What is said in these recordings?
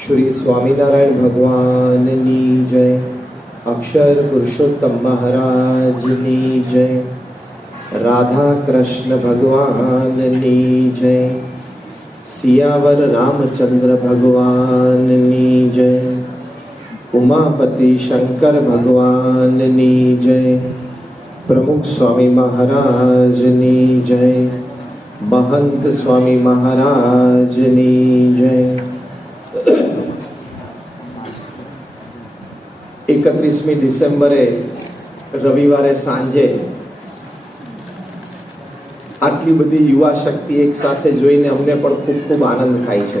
श्री स्वामीनारायण भगवाननी जय, अक्षर पुरुषोत्तम महाराजनी जय, राधा कृष्ण भगवाननी जय, सियावर रामचंद्र भगवाननी जय, उमापति शंकर भगवाननी जय, प्रमुख स्वामी महाराजनी जय, महंत स्वामी महाराजनी जय। 31મી ડિસેમ્બરે રવિવારે સાંજે આટલી બધી યુવા શક્તિ એક સાથે જોઈને અમને પણ ખૂબ ખૂબ આનંદ થાય છે।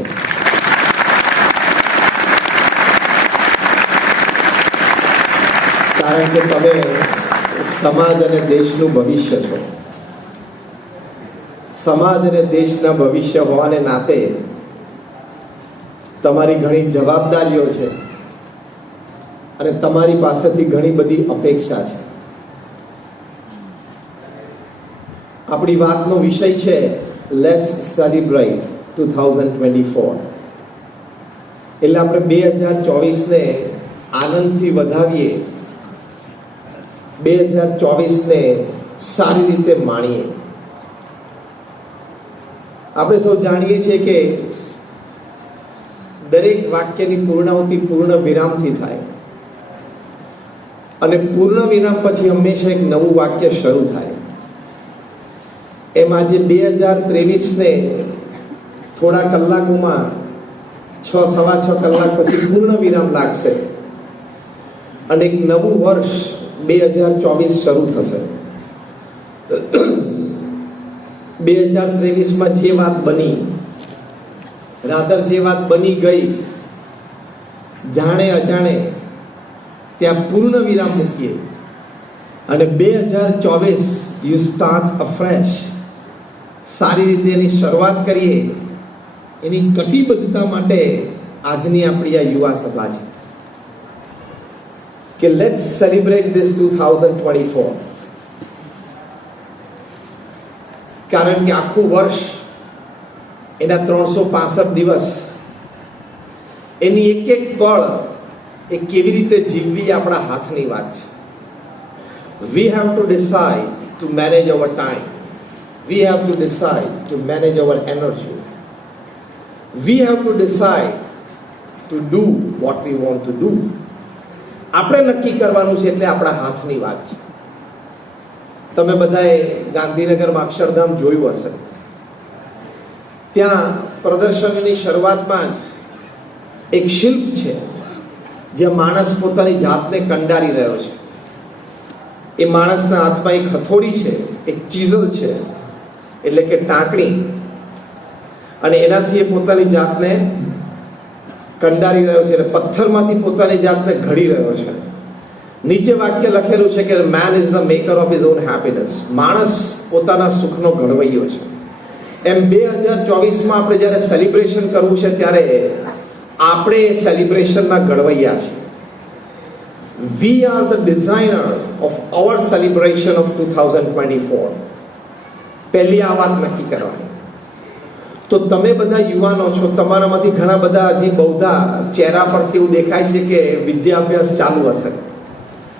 કારણ કે તમે સમાજ અને દેશનું ભવિષ્ય છો। સમાજ અને દેશના ભવિષ્ય હોવાને નાતે તમારી ઘણી જવાબદારીઓ છે અને તમારી પાસેથી ઘણી બધી અપેક્ષા છે। આપણી વાતનો વિષય છે લેટ્સ સેલિબ્રેટ 2024। એટલે આપણે 2024ને આનંદથી વધાવીએ, 2024ને સારી રીતે માણીએ। આપણે સૌ જાણીએ છીએ કે દરેક વાક્યની પૂર્ણાહુતિ પૂર્ણ વિરામથી થાય અને પૂર્ણ વિરામ પછી હંમેશા એક નવું વાક્ય શરૂ થાય। એમ આજે 2023ને થોડા કલાકોમાં 6-6.5 કલાક પછી પૂર્ણ વિરામ લાગશે અને એક નવું વર્ષ 2024 શરૂ થશે। 2023માં જે વાત બની, રાધર જે વાત બની ગઈ, જાણે અજાણે ત્યાં પૂર્ણ વિરામ મૂકીએ અને 2024 યુ સ્ટાર્ટ અફ્રેશ, સારી રીતે એની શરૂઆત કરીએ। એની કટિબદ્ધતા માટે આજની આપણી આ યુવા સભા છે કે લેટ્સ સેલિબ્રેટ ધીસ 2024। કારણ કે આખું વર્ષ, એના 365 દિવસ, એની એક એક પળ એ કેવી રીતે જીવવી આપણા હાથની વાત છે। We have to decide to manage our time. We have to decide to manage our energy. We have to decide to do what we want to do. આપણે નક્કી કરવાનું છે, એટલે આપણા હાથની વાત છે। તમે બધાએ ગાંધીનગરમાં અક્ષરધામ જોયું હશે। ત્યાં પ્રદર્શનની શરૂઆતમાં જ એક શિલ્પ છે જ્યાં માણસ પોતાની જાતને કંડારી રહ્યો છે। એ માણસના હાથમાં એક હથોડી છે, એક ચીઝલ છે, એટલે કે ટાંકણી, અને એનાથી એ પોતાની જાતને કંડારી રહ્યો છે, એટલે પથ્થરમાંથી પોતાની જાતને ઘડી રહ્યો છે। નીચે વાક્ય લખેલું છે કે main is the maker of his own happiness. માણસ પોતાના સુખનો ઘડવૈયો છે। એમ 2024માં આપણે જ્યારે સેલિબ્રેશન કરવું છે ત્યારે આપણે સેલિબ્રેશનના ઘડવૈયા છીએ। We are the designer of our celebration of 2024। પહેલી આ વાત નક્કી કરવાની। તો તમે બધા યુવાનો છો, તમારામાંથી ઘણા બધા હજી બહુધા ચહેરા પરથી એવું દેખાય છે કે વિદ્યાભ્યાસ ચાલુ હશે।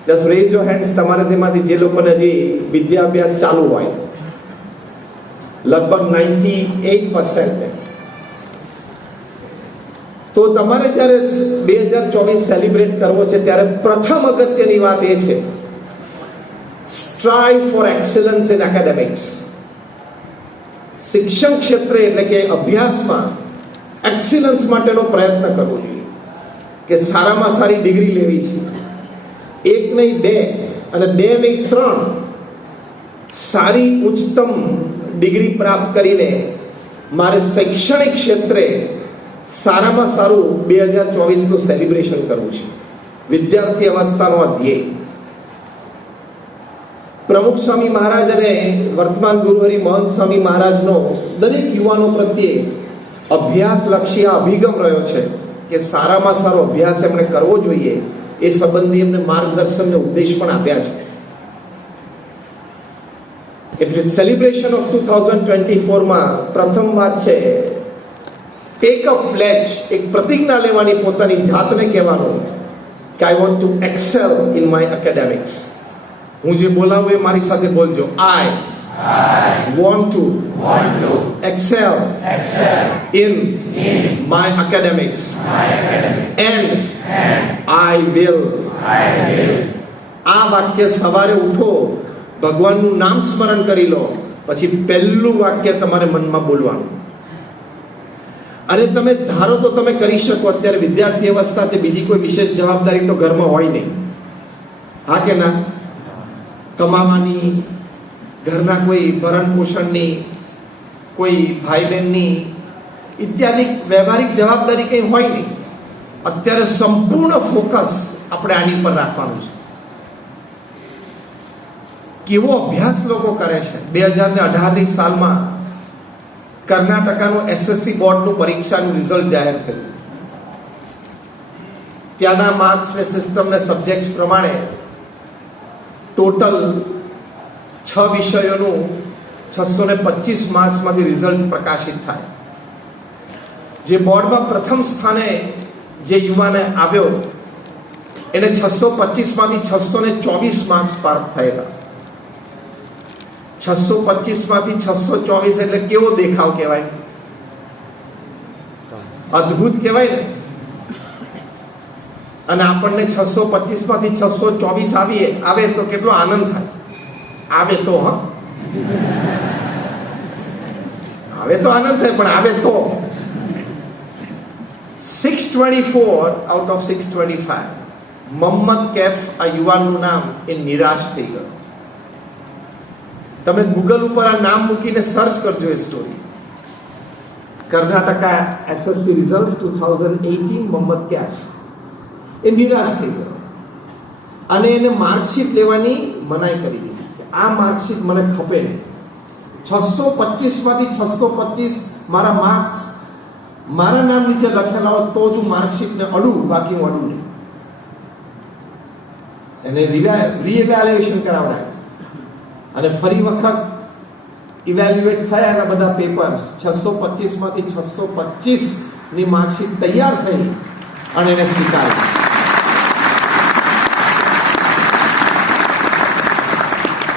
જસ્ટ રેઝ યોર હેન્ડ્સ, તમારે તેમાંથી જે લોકોને હજી વિદ્યાભ્યાસ ચાલુ હોય, લગભગ 98%। તો તમારે જ્યારે 2024 સેલિબ્રેટ કરવો છે ત્યારે પ્રથમ અગત્યની વાત એ છે, સ્ટ્રાઇવ ફોર એક્સેલન્સ ઇન એકેડેમિક્સ। શિક્ષણ ક્ષેત્રે એટલે કે અભ્યાસમાં એક્સેલન્સ માટેનો પ્રયત્ન કરવો જોઈએ કે સારામાં સારી ડિગ્રી લેવી છે। 1 નહીં 2 અને 2 નહીં 3 સારી ઉચ્ચતમ ડિગ્રી પ્રાપ્ત કરીને મારે શૈક્ષણિક ક્ષેત્રે સારામાં સારું 2024નું સેલિબ્રેશન કરવું છે। વિદ્યાર્થી અવસ્થાનો આ ધ્યેય। પ્રમુખ સ્વામી મહારાજ અને વર્તમાન ગુરુહરિ મહંત સ્વામી મહારાજનો દરેક યુવાનો પ્રત્યે અભ્યાસલક્ષી આ અભિગમ રહ્યો છે કે સારામાં સારો અભ્યાસ એમણે કરવો જોઈએ। એ સંબંધી એમને માર્ગદર્શન અને ઉપદેશ પણ આપ્યા છે। એટલે સેલિબ્રેશન ઓફ 2024માં પ્રથમ વાત છે ટેક અ પ્લેજ, એક પ્રતિજ્ઞા લેવાની પોતાની જાતને કહેવાનું કે I want to excel in my academics. હું જે બોલાવું એ મારી સાથે બોલજો. આઈ want to excel in my academics and I will. આ વાક્ય સવારે ઉઠો, ભગવાનનું નામ સ્મરણ કરી લો, પછી પહેલું વાક્ય તમારે મનમાં બોલવાનું. અરે તમે ધારો તો તમે કરી શકો. અત્યારે વિદ્યાર્થી અવસ્થા છે, બીજી કોઈ વિશેષ જવાબદારી તો ઘરમાં હોય નહીં. હા કે ના? કમાવાની, ઘરના કોઈ ભરણ પોષણની, કોઈ ભાઈ બહેનની ઇત્યાદિ વ્યવહારિક જવાબદારી કંઈ હોય નહીં. અત્યારે સંપૂર્ણ ફોકસ આપણે આની પર રાખવાનું છે. કેવો અભ્યાસ લોકો કરે છે. 2018ની સાલમાં કર્ણાટકાનું SSC બોર્ડનું પરીક્ષાનું રિઝલ્ટ જાહેર થયું. ત્યાંના માર્ક્સ ને સિસ્ટમ ને સબ્જેક્ટ્સ પ્રમાણે ટોટલ 6 વિષયોનું 625 માર્ક્સમાંથી રિઝલ્ટ પ્રકાશિત થાય. જે બોર્ડમાં પ્રથમ સ્થાને જે યુવાને આવ્યો એને 625માંથી 624 માર્ક્સ પ્રાપ્ત થયેલા. 625માંથી 624 એટલે કેવો દેખાવ કહેવાય? અદ્ભુત કહેવાય ને. અને આપણને 625માંથી 624 આવે તો કેટલો આનંદ થાય. આવે તો આવે તો આનંદ થાય, પણ આવે તો 624 આઉટ ઓફ 625. મોહમ્મદ કૈફ આ યુવાનનું નામ એ નિરાશ થઈ ગયો. તમે ગૂગલ ઉપર આ નામ મૂકીને સર્ચ કરજો એ story. Karnataka SSC result 2018 Mohammad Kaif એ નિરાશ થઈ ગયો અને એને માર્કશીટ લેવાની મનાઈ કરી દીધી. આ માર્કશીટ મને ખપે નહીં. 625માંથી 625 મારા માર્ક્સ મારા નામ નીચે લખેલા હોય તો જ હું માર્કશીટને અડું, બાકી હું અડું નહીં. એને રીઇવેલ્યુએશન કરાવડાય અને ફરી વખત ઇવેલ્યુએટ થયા એના બધા પેપર્સ. 625માંથી 625ની માર્કશીટ તૈયાર થઈ અને એને સ્વીકારી.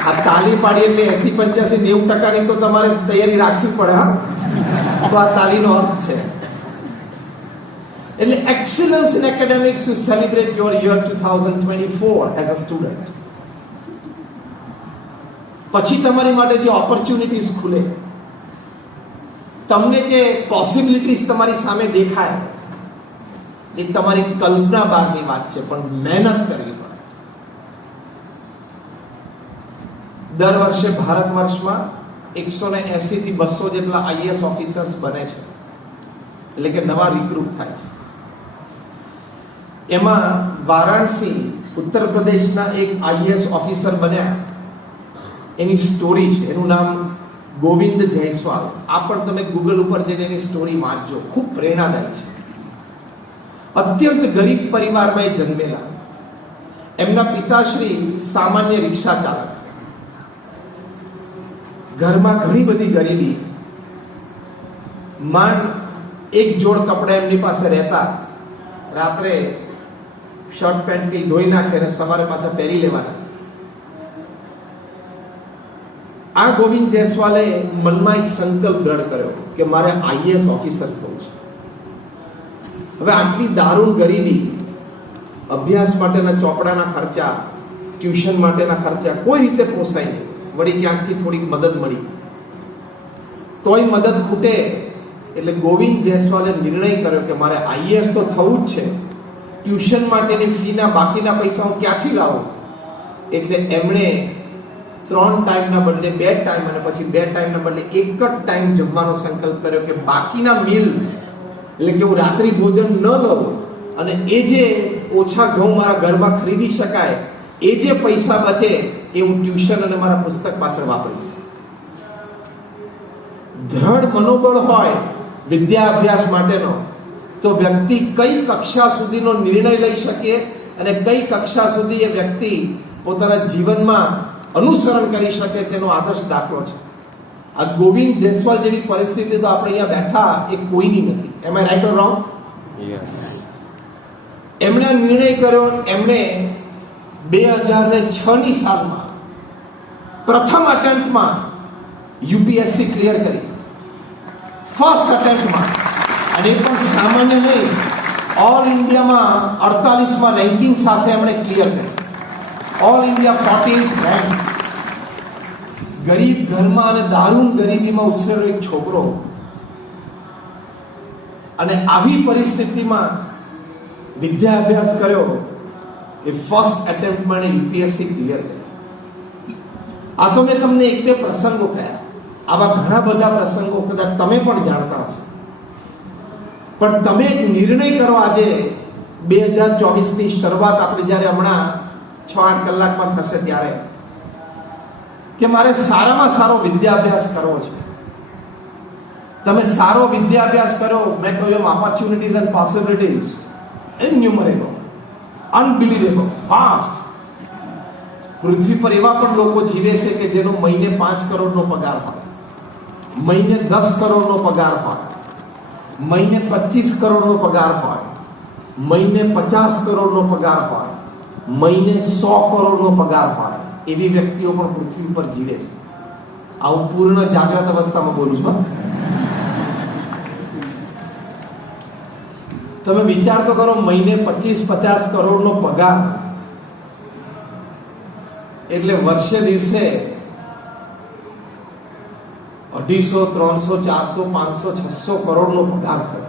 આ તાલી પાડી એટલે 80, 85, 90% તો તમારે તૈયારી રાખવી પડે. હા, તો આ તાલીનો અર્થ છે. એટલે excellence in academics to celebrate your year 2024 as a student. પછી તમારી માટે જે ઓપોર્ચ્યુનિટીઝ ખુલે, તમને જે પોસિબિલિટીઝ તમારી સામે દેખાય, એ તમારી કલ્પના બહારની વાત છે, પણ મહેનત કરવી પડે. દર વર્ષે ભારત વર્ષમાં 180 થી 200 જેટલા IAS ઓફિસર્સ બને છે, એટલે કે નવા રિક્રુટ થાય છે. એમાં વારાણસી ઉત્તર પ્રદેશના એક IAS ઓફિસર બન્યા, એની સ્ટોરી છે. એનું નામ ગોવિંદ જયસ્વાલ. આ પણ તમે ગૂગલ ઉપર જઈને એની સ્ટોરી વાંચજો, ખૂબ પ્રેરણાદાયી છે. અત્યંત ગરીબ પરિવારમાં એ જન્મેલા. એમના પિતાશ્રી સામાન્ય રિક્ષા ચાલક. ઘરમાં ઘણી બધી ગરીબી. માંડ એક જોડ કપડા એમની પાસે રહેતા. રાત્રે શર્ટ પેન્ટ કઈ ધોઈ નાખે અને સવારે પાછા પહેરી લેવાના. આ ગોવિંદ જયસ્વાલે મનમાં એક સંકલ્પ દ્રઢ કર્યો કે મારે IAS ઓફિસર થવું છે. હવે આટલી દારૂણ ગરીબી, અભ્યાસ માટેના ચોપડાના ખર્ચા, ટ્યુશન માટેના ખર્ચા કોઈ રીતે પોસાય નહીં. વળી ક્યાંકથી થોડીક મદદ મળી, તોય મદદ ખૂટે. એટલે ગોવિંદ જયસ્વાલે નિર્ણય કર્યો કે મારે IAS તો થવું જ છે. ટ્યુશન માટેની ફીના બાકીના પૈસા હું ક્યાંથી લાવું? એટલે એમણે 3 ટાઈમના બદલે 2 ટાઈમ અને પછી 2 ટાઈમના બદલે 1 જ ટાઈમ જમવાનો સંકલ્પ કર્યો કે બાકીના મીલ્સ, એટલે કે હું રાત્રિ ભોજન ન લઉં અને એ જે ઓછા ઘઉં મારા ઘરમાં ખરીદી શકાય, એ જે પૈસા બચે એ હું ટ્યુશન અને મારા પુસ્તક પાછળ વાપરીશ. દ્રઢ મનોબળ હોય વિદ્યા અભ્યાસ માટેનો, તો વ્યક્તિ કઈ કક્ષા સુધીનો નિર્ણય લઈ શકે અને કઈ કક્ષા સુધી એ વ્યક્તિ પોતાના જીવનમાં અનુસરણ કરી શકે છે એનો આદર્શ દાખલો છે. આ ગોવિંદ જયસ્વાલ જેવી પરિસ્થિતિ તો આપણે અહીંયા બેઠા એ કોઈની નથી. Am I right or wrong? Yes. એમણે નિર્ણય કર્યો, એમણે 2006 ની સાલમાં પ્રથમ અટેમ્પ્ટમાં યુપીએસસી ક્લિયર કરી, ફર્સ્ટ અટેમ્પ્ટમાં, અને એ પણ સામાન્ય નહીં, ઓલ ઇન્ડિયામાં 48માં રેન્કિંગ સાથે એમણે ક્લિયર કરી, ઓલ ઇન્ડિયા 14th રેન્ક. ગરીબ ઘરમાં અને દારૂણ ગરીબીમાં ઉછરેલો એક છોકરો, અને આવી પરિસ્થિતિમાં વિદ્યા અભ્યાસ કર્યો, એ ફર્સ્ટ એટેમ્પ્ટમાં યુપીએસસી ક્લિયર કરી. આ તો મેં તમને એક બે પ્રસંગો કહ્યા, આવા ઘણા બધા પ્રસંગો કદાચ તમે પણ જાણતા હશો, પણ તમે એક નિર્ણય કરો આજે 2024 ની શરૂઆત આપણે જ્યારે હમણાં 6-8 કલાકમાં થશે ત્યારે, કે મારે સારામાં સારો વિદ્યાભ્યાસ કરવો છે. તમે સારો વિદ્યાભ્યાસ કરો, મેં કહ્યું એમ opportunities and possibilities innumerable, unbelievable, vast. પૃથ્વી પર એવા પણ લોકો જીવે છે કે જેનો મહિને 5 કરોડનો પગાર હોય, મહિને 10 કરોડનો પગાર હોય, મહિને 25 કરોડનો પગાર હોય, મહિને 50 કરોડનો પગાર હોય, મહિને 100 કરોડનો પગાર હોય. એવી વ્યક્તિઓ પણ પૃથ્વી પર જીવે છે. આવું પૂર્ણ જાગ્રત અવસ્થામાં બોલું છું. તમે વિચાર તો કરો, મહિને 25-50 કરોડનો પગાર એટલે વર્ષે દિવસે 250, 300, 400, 500, 600 કરોડનો પગાર થયો.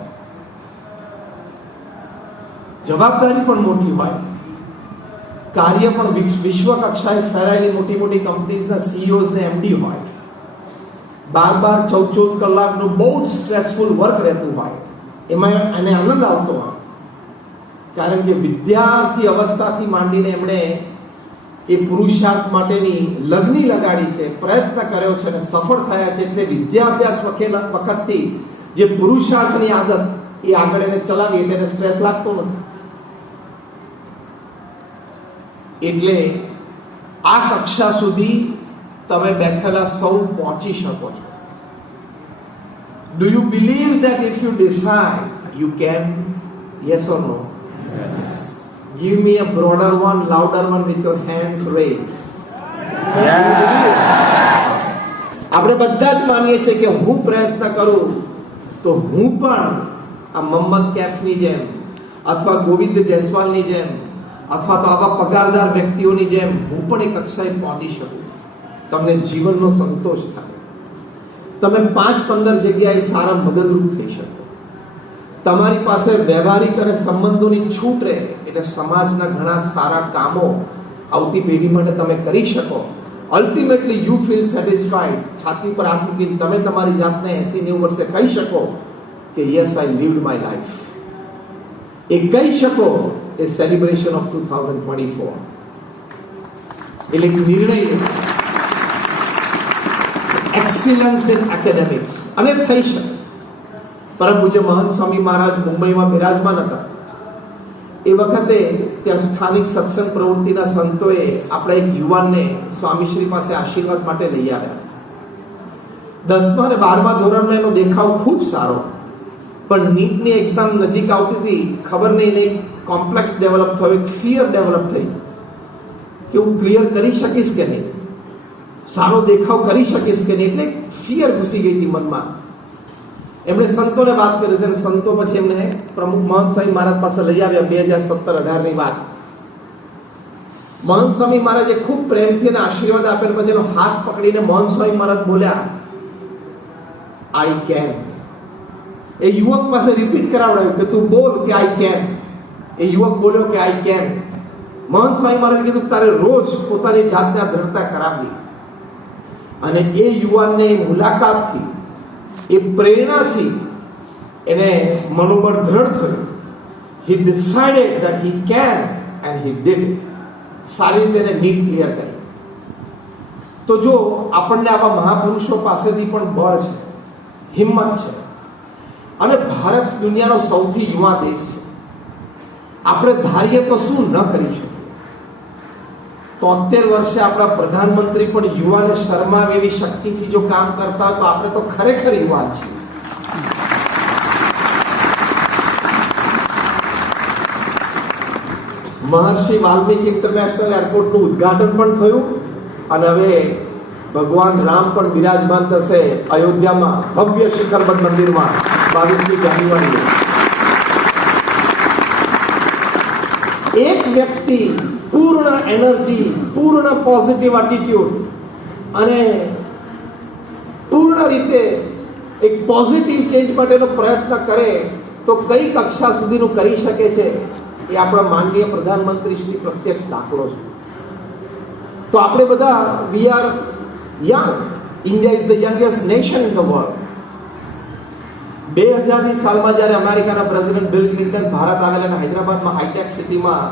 જવાબદારી પણ મોટી હોય, કાર્ય પણ વિશ્વ કક્ષાએ ફેરાયેલી મોટી મોટી કંપનીઝના સીઈઓઝ ને એમડી હોય, 12-12, 14-14 કલાકનું બહુ જ સ્ટ્રેસફુલ વર્ક રહેતું હોય, એમાં એને આનંદ આવતો હોય. કારણ કે વિદ્યાર્થી અવસ્થાથી માંડીને એમણે એ પુરુષાર્થ માટેની લગ્ની લગાડી છે, પ્રયત્ન કર્યો છે અને સફળ થયા છે. એટલે વિદ્યાભ્યાસ વખતથી જે પુરુષાર્થની આદત એ આગળ એને ચલાવી એટલે એને સ્ટ્રેસ લાગતો નથી. એટલે આ કક્ષા સુધી તમે બેઠેલા સૌ પહોંચી શકો છો. Do you believe that if you decide you can? Yes or no? Yes. Give me a broader one, louder one with your hands raised. આપણે બધા જ માનીએ છીએ કે હું પ્રયત્ન કરું તો હું પણ આ મોહમ્મદ કૈફની જેમ અથવા ગોવિંદ જયસ્વાલની જેમ અથવા તો આવા પગારદાર વ્યક્તિઓની જેમ હું પણ એક કક્ષાએ પહોંચી શકું. તમને જીવનનો સંતોષ થાય, તમે 5-15 જગ્યાએ સારા મદદરૂપ થઈ શકો, તમારી પાસે વ્યવહારિક અને સંબંધોની છૂટ રહે એટલે સમાજના ઘણા સારા કામો આવતી પેઢી માટે તમે કરી શકો. Ultimately you feel satisfied. છાતી પર હાથ મૂકીને તમે તમારી જાતને 80-90 વર્ષે કહી શકો કે યસ આઈ લીવ્ડ માય લાઈફ. એ કહી શકો એ સેલિબ્રેશન ઓફ 2024. એટલે નિર્ણય એક્સિલન્સ ઇન એકેડેમિક્સ અને થઈ શકે. પરમ પૂજ્ય મહંત સ્વામી મહારાજ મુંબઈમાં બિરાજમાન હતા એ વખતે ત્યાં સ્થાનિક સત્સંગ પ્રવૃત્તિના સંતોએ આપણા એક યુવાનને સ્વામીશ્રી પાસે આશીર્વાદ માટે લઈ આવ્યા. 10મા અને 12મા ધોરણમાં એનો દેખાવ ખૂબ સારો, પણ નીટની એક્ઝામ નજીક આવતી હતી, ખબર નહીં કોમ્પ્લેક્સ ડેવલપ થયો, એક ફિયર ડેવલપ થઈ કે હું ક્લિયર કરી શકીશ કે નહીં, સારો દેખાવ કરી શકીશ કે નહીં, એટલે ફિયર ઘૂસી ગઈ હતી મનમાં. એમણે સંતોને વાત કરી છે, સંતો પછી એમને પ્રમુખ મહંત સ્વામી મહારાજ પાસે લઈ આવ્યા. 2017-18 ની વાત. મહંત સ્વામી મહારાજે ખૂબ પ્રેમથી એને આશીર્વાદ આપેલ. પછી એનો હાથ પકડીને મહંત સ્વામી મહારાજ બોલ્યા, આઈ કેન. એ યુવક પાસે રિપીટ કરાવડાવ્યું કે તું બોલ કે આઈ કેન. એ યુવક બોલ્યો કે આઈ કેન. મહંત સ્વામી મહારાજે કીધું તારે રોજ પોતાની જાતને આ દ્રઢતા કરાવવી. અને એ યુવાનને મુલાકાતથી, એ પ્રેરણાથી એને મનોબળ દ્રઢ થયું. હી decided that he can and he did. સારી રીતે એને નીટ ક્લિયર કરી. તો જો આપણને આવા મહાપુરુષો પાસેથી પણ બળ છે, હિંમત છે, અને ભારત દુનિયાનો સૌથી યુવા દેશ છે. આપણે ધારીએ તો શું ન કરી શકીએ. 73 વર્ષે આપણા પ્રધાનમંત્રી પણ યુવાને શરમાવે એવી શક્તિથી જો કામ કરતા હોય તો આપણે તો ખરેખર યુવાન છીએ. મહર્ષિ વાલ્મીકી ઇન્ટરનેશનલ એરપોર્ટનું ઉદ્ઘાટન પણ થયું અને હવે ભગવાન રામ પણ બિરાજમાન થશે અયોધ્યામાં ભવ્ય શિખરબદ્ધ મંદિરમાં 22મી જાન્યુઆરીએ. એક વ્યક્તિ પૂર્ણ એનર્જી, પૂર્ણ પોઝિટિવ એટીટ્યુડ અને પૂર્ણ રીતે એક પોઝિટિવ ચેન્જ માટેનો પ્રયત્ન કરે તો કઈ કક્ષા સુધીનું કરી શકે છે એ આપણા માનનીય પ્રધાનમંત્રી શ્રી પ્રત્યક્ષ દાખલો છે. તો આપણે બધા we are young. India is the youngest nation in the world. 2000ની સાલમાં જ્યારે અમેરિકાના પ્રેસિડેન્ટ બિલ ક્લિન્ટન ભારત આવેલા અને હૈદરાબાદમાં હાઈટેક સિટીમાં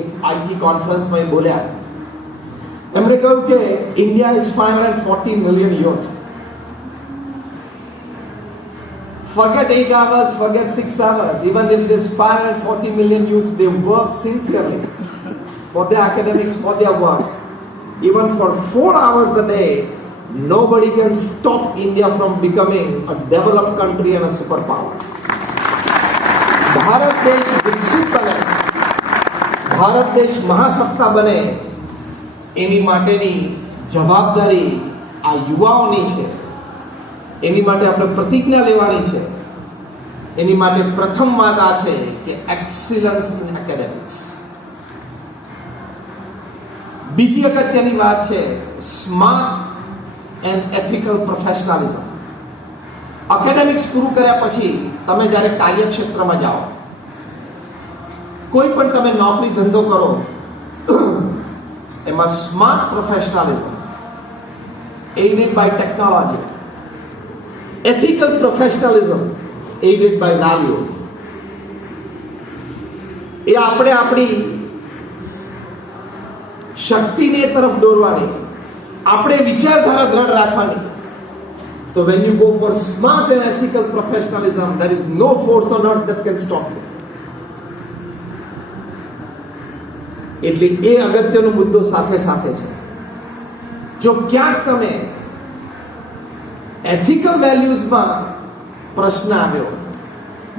એક આઈટી કોન્ફરન્સમાં બોલ્યા, એમણે કહ્યું કે India is 540 million youth. Forget 8 hours, forget 6 hours. Even if there's 540 million youth, they work sincerely for their academics, for their work. Even for 4 hours a day, nobody can stop India from becoming a developed country and a superpower. Bharat દેશ વિકસિત બને, ભારત દેશ મહાસત્તા બને, એની માટેની જવાબદારી આ યુવાઓની છે. એની માટે આપણે પ્રતિજ્ઞા લેવાની છે. એની માટે પ્રથમ વાત આ છે કે એક્સિલન્સ ઇન એકેડેમિક્સ. બીજી અગત્યની વાત છે smart and ethical professionalism. Academics પૂરું કર્યા પછી તમે જ્યારે કાર્યક્ષેત્રમાં જાઓ, કોઈ પણ તમે નોકરી ધંધો કરો, એમાં smart professionalism aided by technology, ethical professionalism aided by values, એ આપણે આપણી શક્તિને તરફ દોરવાની, આપણે વિચારધારા દ્રઢ રાખવાની. તો when you go for smart and ethical professionalism, there is no force on earth that can stop you. એટલે એ અગત્યનો મુદ્દો સાથે સાથે છે. જો ક્યાંક તમે એથિકલ વેલ્યુઝમાં પ્રશ્ન આવ્યો,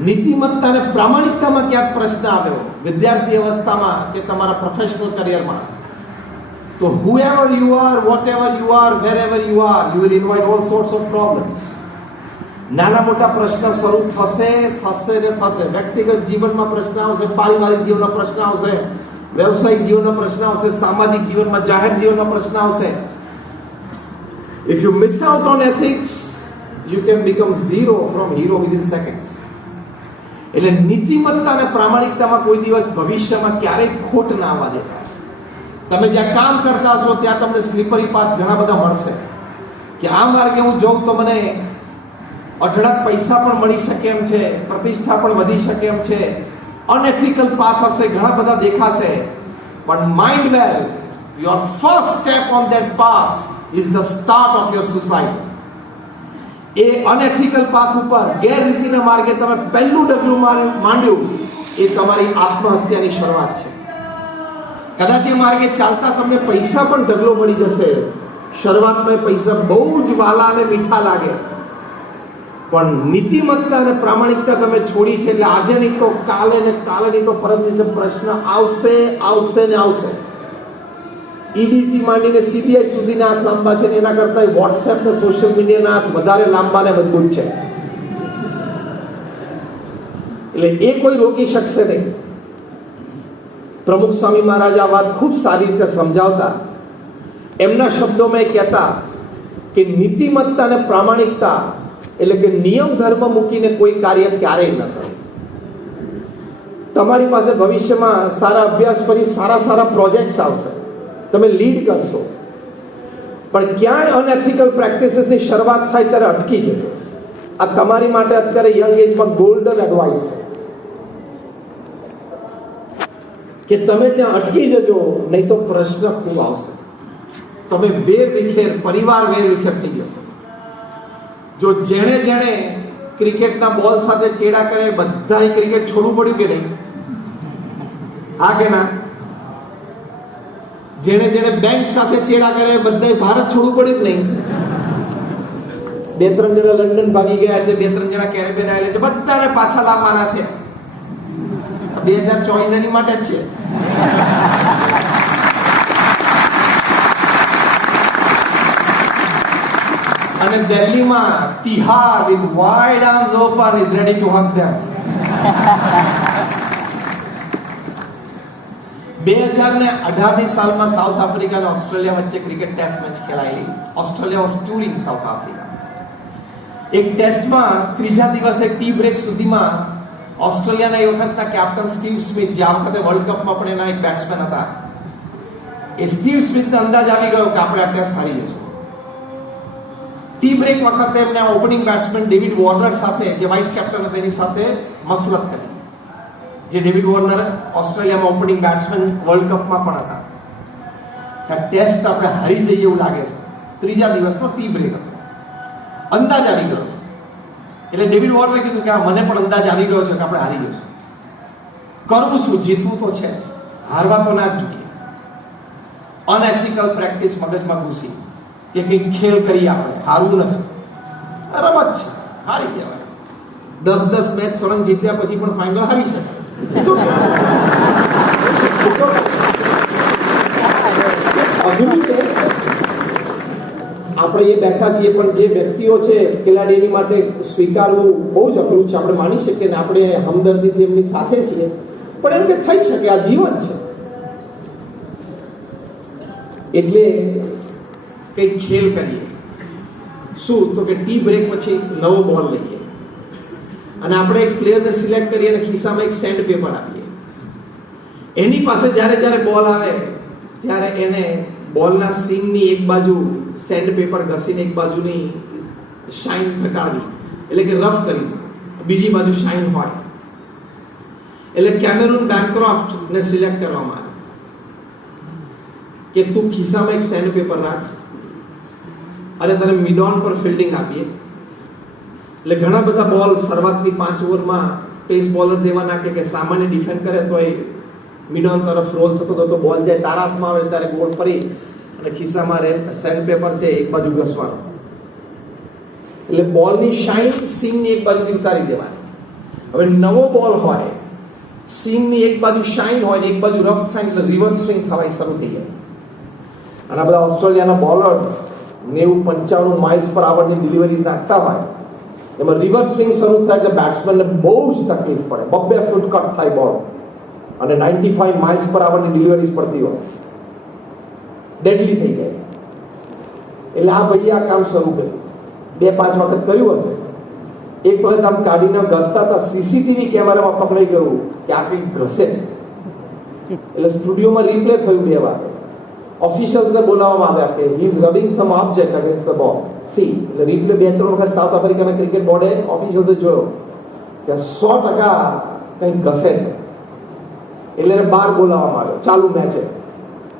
નીતિમત્તા અને પ્રામાણિકતામાં ક્યાંક પ્રશ્ન આવ્યો, વિદ્યાર્થી અવસ્થામાં કે તમારા પ્રોફેશનલ કરિયરમાં, તો whoever you are, whatever you are, wherever you are, you will invite all sorts of problems. નાના મોટા પ્રશ્ન શરૂ થશે ને થશે. વ્યક્તિગત જીવનમાં પ્રશ્ન આવશે, પારિવારિક જીવનનો પ્રશ્ન આવશે, વ્યવસાયિક જીવનનો પ્રશ્ન આવશે, સામાજિક જીવનમાં, જાહેર જીવનનો પ્રશ્ન આવશે. If you miss out on ethics, you can become zero from hero within seconds. એટલે નીતિમત્તા અને પ્રામાણિકતામાં કોઈ દિવસ ભવિષ્યમાં ક્યારેય ખોટ ના આવવા દેતા. તમે જ્યાં કામ કરતા હશો ત્યાં તમને સ્લીપરી પાથ ઘણા બધા મળશે કે આ માર્ગે હું જાઉં તો મને અઢળક પૈસા પણ મળી શકે એમ છે, પ્રતિષ્ઠા પણ વધી શકે એમ છે. અનએથિકલ પાથ હશે, ઘણા બધા દેખાશે, પણ mind well, your first step on that path is the start of your suicide. એ અનએથિકલ પાથ ઉપર, ગેરરીતિના માર્ગે તમે પહેલું ડગલું માંડ્યું, એ તમારી આત્મહત્યાની શરૂઆત છે. કદાચ એ માર્ગે ચાલતા તમને પૈસા પણ ઢગલો મળી જશે. શરૂઆતમાં પૈસા બહુ જ વાલા અને મીઠા લાગે, પણ નીતિમત્તા અને પ્રામાણિકતા તમે છોડી છે એટલે આજે નહીં તો કાલે ને કાલે નહીં તો પરમ દિવસે પ્રશ્ન આવશે ને આવશે. ઈડીથી માંડીને સીબીઆઈ સુધીના હાથ લાંબા છે, એના કરતા વોટ્સએપ ને સોશિયલ મીડિયાના હાથ વધારે લાંબા ને મજબૂત છે. એટલે એ કોઈ રોકી શકશે નહીં. પ્રમુખ સ્વામી મહારાજ આ વાત ખૂબ સારી રીતે સમજાવતા. એમના શબ્દોમાં કહેતા કે નીતિમત્તા અને પ્રામાણિકતા એટલે કે નિયમ ધર્મ મૂકીને કોઈ કાર્ય ક્યારેય ન કરે. તમારી પાસે ભવિષ્યમાં સારા અભ્યાસ પછી સારા પ્રોજેક્ટ્સ આવશે, તમે લીડ કરશો, પણ ક્યાંય અનએથિકલ પ્રેક્ટિસીસની શરૂઆત થાય ત્યારે અટકી જજો. આ તમારી માટે અત્યારે યંગ એજમાં ગોલ્ડન એડવાઇસ છે કે તમે ત્યાં અટકી જજો, નહીં તો પ્રશ્ન ખૂબ આવશે. તમે પરિવાર વેરવિખેર થઈ જશે. જો જેણે ક્રિકેટના બોલ સાથે ચેડા કરે બધાએ ક્રિકેટ છોડવું પડ્યું કે નહીં? હા કે ના? જેણે બેંક સાથે ચેડા કરે બધાએ ભારત છોડવું પડ્યું કે નહીં? 2-3 જણા લંડન ભાગી ગયા છે, 2-3 જણા કેરેબિયન આઇલેન્ડ, બધાને પાછા લાવવાના છે. 2024 એની માટે જ છે. અને દિલ્હીમાં Tihar with wide arms open is ready to hug them. 2018ની સાલમાં સાઉથ આફ્રિકા અને ઓસ્ટ્રેલિયા વચ્ચે ક્રિકેટ ટેસ્ટ મેચ ખેલાયેલી. Australia was touring South Africa. એક ટેસ્ટમાં ત્રીજા દિવસે ટી બ્રેક સુધીમાં ઓસ્ટ્રેલિયાના એ વખતના કેપ્ટન સ્ટીવ સ્મિથ, જે આ વખતે વર્લ્ડ કપમાં પણ એના એક બેટ્સમેન હતા, એ સ્ટીવ સ્મિથને અંદાજ આવી ગયો કે આપણે આ ટેસ્ટ હારી જશું. ટી બ્રેક વખતે એમને ઓપનિંગ બેટ્સમેન ડેવિડ વોર્નર સાથે, જે વાઇસ કેપ્ટન હતા, એની સાથે મસલત કરી. જે ડેવિડ વોર્નર ઓસ્ટ્રેલિયામાં ઓપનિંગ બેટ્સમેન વર્લ્ડ કપમાં પણ હતા, કે આ ટેસ્ટ આપણે હારી જઈએ એવું લાગે છે. ત્રીજા દિવસનો ટી બ્રેક હતો, અંદાજ આવી ગયો. એટલે ડેવિડ વોર્નરે કીધું કે મને પણ અંદાજ આવી ગયો છે કે આપણે હારી જશું. કરવું શું? જીતવું તો છે, હારવા તો ના જ જોઈએ. અનએથિકલ પ્રેક્ટિસ મગજમાં ઘૂસી કે કંઈક ખેલ કરી, આપણે હારવું નથી, રમત છે, હારી કહેવાય. 10 મેચ સળંગ જીત્યા પછી પણ ફાઇનલ હારી શકાય. અઘરું છે. આપણે એ બેઠા છીએ, પણ જે વ્યક્તિઓ છે ખેલાડીની માટે સ્વીકારવું બહુ જ અઘરું છે. આપણે માની શકીએ ને આપણે હમદર્દીથી એમની સાથે છીએ, પણ એમ કે થઈ શકે, આ જીવન છે. એટલે કંઈક ખેલ કરીએ. શું? તો કે ટી બ્રેક પછી નવો બોલ લઈએ અને આપણે એક પ્લેયરને સિલેક્ટ કરીએ અને ખિસ્સામાં એક સેન્ડ પેપર આપીએ. એની પાસે જ્યારે બોલ આવે ત્યારે એને બોલના સીમની એક બાજુ સેન્ડ પેપર ઘસીને એક બાજુની શાઇન ઘટાડવી, એટલે કે રફ કરી, બીજી બાજુ શાઇન હોય. એટલે કેમેરુન બેનક્રોફ્ટને સિલેક્ટ કરવામાં આવે કે તું ખિસ્સામાં એક સેન્ડ પેપર રાખ અને તને મિડ ઓન પર ફિલ્ડિંગ આપીએ. એટલે ઘણા બધા બોલ શરૂઆતની 5 ઓવરમાં પેસ બોલર એવા નાખે કે સામાન્ય ડિફેન્ડ કરે તો એ મિડ ઓન તરફ રોલ થતો તો બોલ જાય તારા હાથમાં આવે ત્યારે ગોળ ફરી અને ખિસ્સામાં સેન્ડ પેપર છે એક બાજુ ઘસવાનો. એટલે બોલની શાઇન સીમની એક બાજુથી ઉતારી દેવાની. હવે નવો બોલ હોય, સીમની એક બાજુ શાઇન હોય ને એક બાજુ રફ થાય એટલે રિવર્સ સ્વિંગ થવાની શરૂ થઈ જાય. અને આ બધા ઓસ્ટ્રેલિયાના બોલર 90-95 માઇલ્સ પર આવરની ડિલિવરીઝ નાખતા હોય, એમાં રિવર્સ સ્વિંગ શરૂ થાય એટલે બેટ્સમેનને બહુ જ તકલીફ પડે. 2 ફૂટ કટ થાય બોલ અને 95 માઇલ્સ પર આવરની ડિલિવરીઝ પડતી હોય, ડેડલી થઈ જાય. એટલે આ ભાઈએ આ કામ શરૂ કર્યું. 2-5 વખત કર્યું હશે. એક વખત આમ કાઢીને ઘસતા હતા, સીસીટીવી કેમેરામાં પકડાઈ ગયું કે આ કંઈક ઘસે છે. એટલે સ્ટુડિયોમાં રિપ્લે થયું 2 વાર. ઓફિશિયલ્સને બોલાવવામાં આવ્યા કે he is rubbing some object against the ball. See એટલે રિપ્લે 2-3 વખત સાઉથ આફ્રિકાના ક્રિકેટ બોર્ડે ઓફિશિયલ્સે જોયો કે 100% કંઈક ઘસે છે. એટલે એને બહાર બોલાવવામાં આવ્યો, ચાલુ મેચ છે,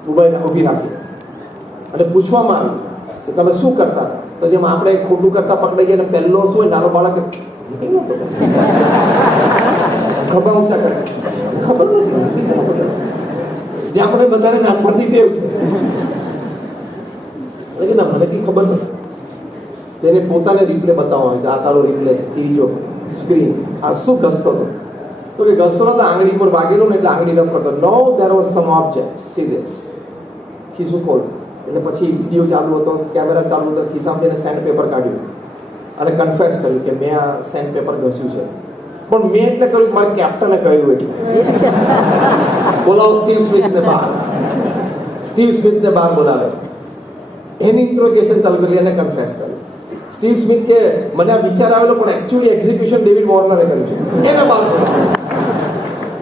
ઊભી રાખી અને પૂછવામાં આવ્યું કે તમે શું કરતા હતા? તો જેમ આપણે ખોટું કરતા પકડાઈ ગયા, પહેલો શું હોય, નાનો બાળક ખભા ઊંચા કરે, ખબર નથી જે આપણે બધાને નાનપણથી ટેવ છે. ના, મને કઈ ખબર નથી. તેને પોતાને રિપ્લે બતાવવા આવે, આ તારો રિપ્લે છે, ટીવી જો સ્ક્રીન, આ શું ઘસતો હતો? તો કે ઘસતો નતો, આંગળી પર વાગેલો ને એટલે આંગળી રફ કરતો. No there was some object. See this. ખિસ્સું ખોલ. એટલે પછી વિડીયો ચાલુ હતો, કેમેરા ચાલુ હતો, ખિસ્સામાં તેને સેન્ડ પેપર કાઢ્યું અને કન્ફેસ કર્યું કે મેં આ સેન્ડ પેપર ઘસ્યું છે. પણ મેં એટલે કર્યું મારા કેપ્ટને કહ્યું એટલે. બોલાવો સ્ટીવ સ્મિથને બહાર. સ્ટીવ સ્મિથને બહાર બોલાવે, એની ઇન્ટ્રોગેશન ચાલુ કરી અને કન્ફેસ કર્યું. સ્ટીવ સ્મિથ કે મને આ વિચાર આવેલો પણ એકચ્યુઅલી એક્ઝિક્યુશન ડેવિડ વોર્નરે કર્યું છે. એને બહાર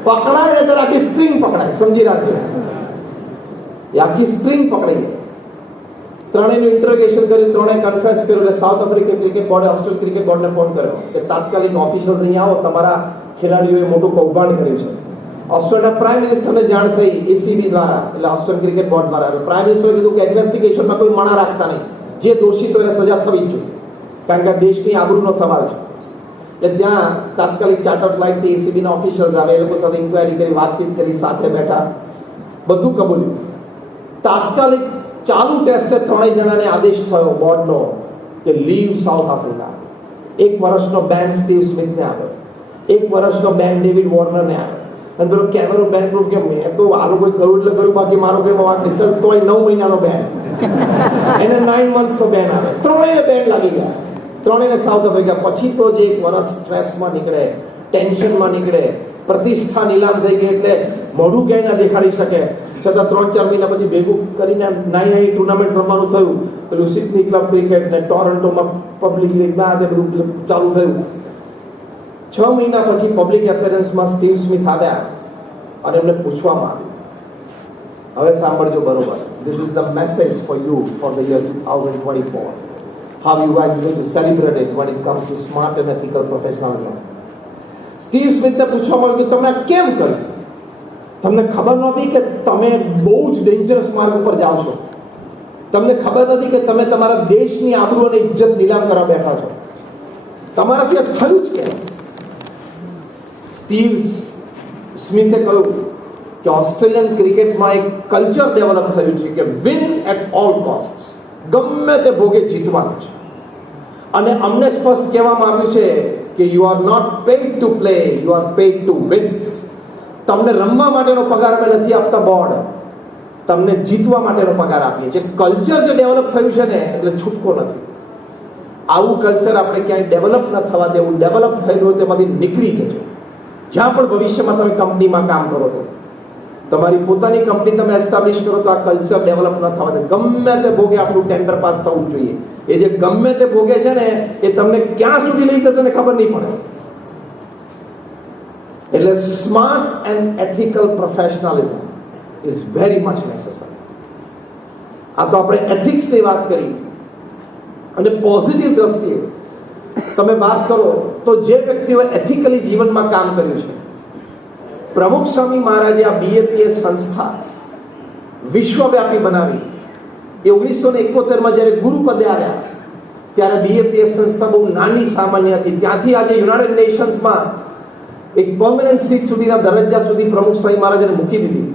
પકડાય એટલે આખી સ્ટ્રિંગ પકડાય, સમજી રાખજો. એ આખી સ્ટ્રિંગ પકડાઈ. ત્રણેયનું ઇન્ટ્રોગેશન કર્યું, ત્રણેય કન્ફેસ કર્યું. એટલે સાઉથ આફ્રિકન ક્રિકેટ બોર્ડે ઓસ્ટ્રેલિયન ક્રિકેટ બોર્ડને ફોન કર્યો કે તાત્કાલિક ઓફિશિયલ્સ અહીં આવો, તમારા ખેલાડીઓએ મોટું કૌભાંડ કર્યું છે. ઓસ્ટ્રેલિયાના પ્રાઇમ મિનિસ્ટરને જાણ થઈ એસીબી દ્વારા, એટલે ઓસ્ટ્રેલિયન ક્રિકેટ બોર્ડ દ્વારા. પ્રાઇમ મિનિસ્ટરે કીધું કે ઇન્વેસ્ટિગેશનમાં કોઈ મણા રાખતા નહીં, જે દોષિત હોય એને સજા થવી જ જોઈએ, કારણ કે દેશની આબરૂનો સવાલ છે. એટલે ત્યાં તાત્કાલિક ચાર્ટર ફ્લાઇટથી એસીબીના ઓફિશિયલ્સ આવે, એ લોકો સાથે ઇન્ક્વાયરી કરી, વાતચીત કરી, સાથે બેઠા, બધું કબૂલ્યું. તાત્કાલિક ચાલુ ટેસ્ટે 3 જણાને આદેશ થયો બોર્ડનો કે લીવ સાઉથ આફ્રિકા. 1 વર્ષનો બેન સ્ટીવ સ્મિથને આવ્યો, 1 વર્ષનો બેન ડેવિડ વોર્નરને આવ્યો, અને પેલો કેમેરો બેન પ્રૂફ કે મેં તો આ લોકોએ કહ્યું એટલે કહ્યું, બાકી મારો કોઈ વાત નહીં. ચાલ તોય 9 મહિનાનો બેન, એને 9 months તો બેન આવે. ત્રણેયને બેન લાગી ગયા, ત્રણેયને સાઉથ આફ્રિકા. પછી તો જે એક વર્ષ સ્ટ્રેસમાં નીકળે, ટેન્શનમાં નીકળે, પ્રતિષ્ઠા નીલામ થઈ ગઈ એટલે મોઢું ક્યાંય ના દેખાડી શકે, છતાં 3-4 મહિના પછી ભેગું કરીને નાની ટુર્નામેન્ટ રમવાનું થયું. પેલું સિડની ક્લબ ક્રિકેટ ને ટોરન્ટોમાં પબ્લિક લીગમાં આજે બધું ચાલુ થયું. 6 મહિના પછી પબ્લિક એપિયરન્સમાં સ્ટીવ સ્મિથ આવ્યા અને એમને પૂછવામાં આવ્યું, હવે સાંભળજો બરોબર, this is the message for you for the year 2024. How you are going to celebrate it when it comes to smart and ethical professionalism. Steve સ્મિથને પૂછવામાં આવ્યું કે તમે આ કેમ કર્યું? તમને ખબર નહોતી કે તમે બહુ જ ડેન્જરસ માર્ગ ઉપર જાઓ છો? તમને ખબર નથી કે તમે તમારા દેશની આબરૂ અને ઇજ્જત નીલામ કરવા બેઠા છો? તમારાથી આ થયું જ કેમ? સ્ટીવ સ્મિથે કહ્યું કે ઓસ્ટ્રેલિયન ક્રિકેટમાં એક કલ્ચર ડેવલપ થયું છે કે વિન એટ ઓલ કોસ્ટ, ગમે તે ભોગે જીતવાનું છે. અને અમને સ્પષ્ટ કહેવામાં આવ્યું છે કે you are not paid to play, you are paid to win. તમને રમવા માટેનો પગાર અમે નથી આપતા બોર્ડ, તમને જીતવા માટેનો પગાર આપીએ છીએ. કલ્ચર જે ડેવલપ થયું છે ને એટલે છૂટકો નથી. આવું કલ્ચર આપણે ક્યાંય ડેવલપ ન થવા દેવું. ડેવલપ થયેલું હોય તેમાંથી નીકળી જજો. જ્યાં પણ ભવિષ્યમાં તમે કંપનીમાં કામ કરો છો, તમારી પોતાની કંપની તમે એસ્ટાબ્લિશ કરો તો આ કલ્ચર ડેવલપ ન થવા દે. ગમે તે ભોગે આપણું ટેન્ડર પાસ થવું જોઈએ. એ જે ગમે તે ભોગે છે ને એ તમને ક્યાં સુધી લઈ જશે ને ખબર નહીં પડે. એટલે smart and ethical professionalism is very much necessary. આ તો આપણે એથિક્સની વાત કરી અને પોઝિટિવ દ્રષ્ટિએ તમે વાત કરો તો જે વ્યક્તિઓએ એથિકલી જીવનમાં કામ કર્યું છે, પ્રમુખ સ્વામી મહારાજે આ BAPS સંસ્થા વિશ્વવ્યાપી બનાવી. એ 1971માં જ્યારે ગુરુપદે આવ્યા ત્યારે BAPS સંસ્થા બહુ નાની સામાન્ય હતી. ત્યાંથી આજે યુનાઇટેડ નેશન્સમાં એક પરમેનન્ટ સીટ સુધીના દરજ્જા સુધી પ્રમુખ સ્વામી મહારાજે મૂકી દીધી.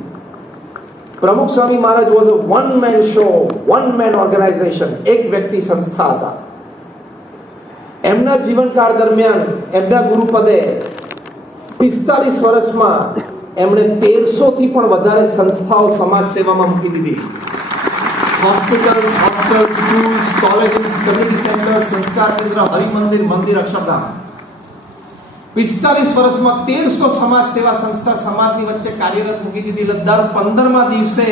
Pramukh Swami Maharaj was a one man show, one man organisation. એક વ્યક્તિ સંસ્થા હતા. એમના જીવનકાળ દરમિયાન એમના ગુરુપદે 45 વર્ષમાં એમણે 1300 થી પણ વધારે સંસ્થાઓ સમાજ સેવામાં મૂકી દીધી. Hospitals, hostel, schools, colleges, community centre, સંસ્કાર કેન્દ્ર, હરિમંદિર, મંદિર, અક્ષરધામ. 45 વર્ષમાં 1300 સમાજ સેવા સંસ્થા સમાજની વચ્ચે કાર્યરત મૂકી દીધી. એટલે દર 15મા દિવસે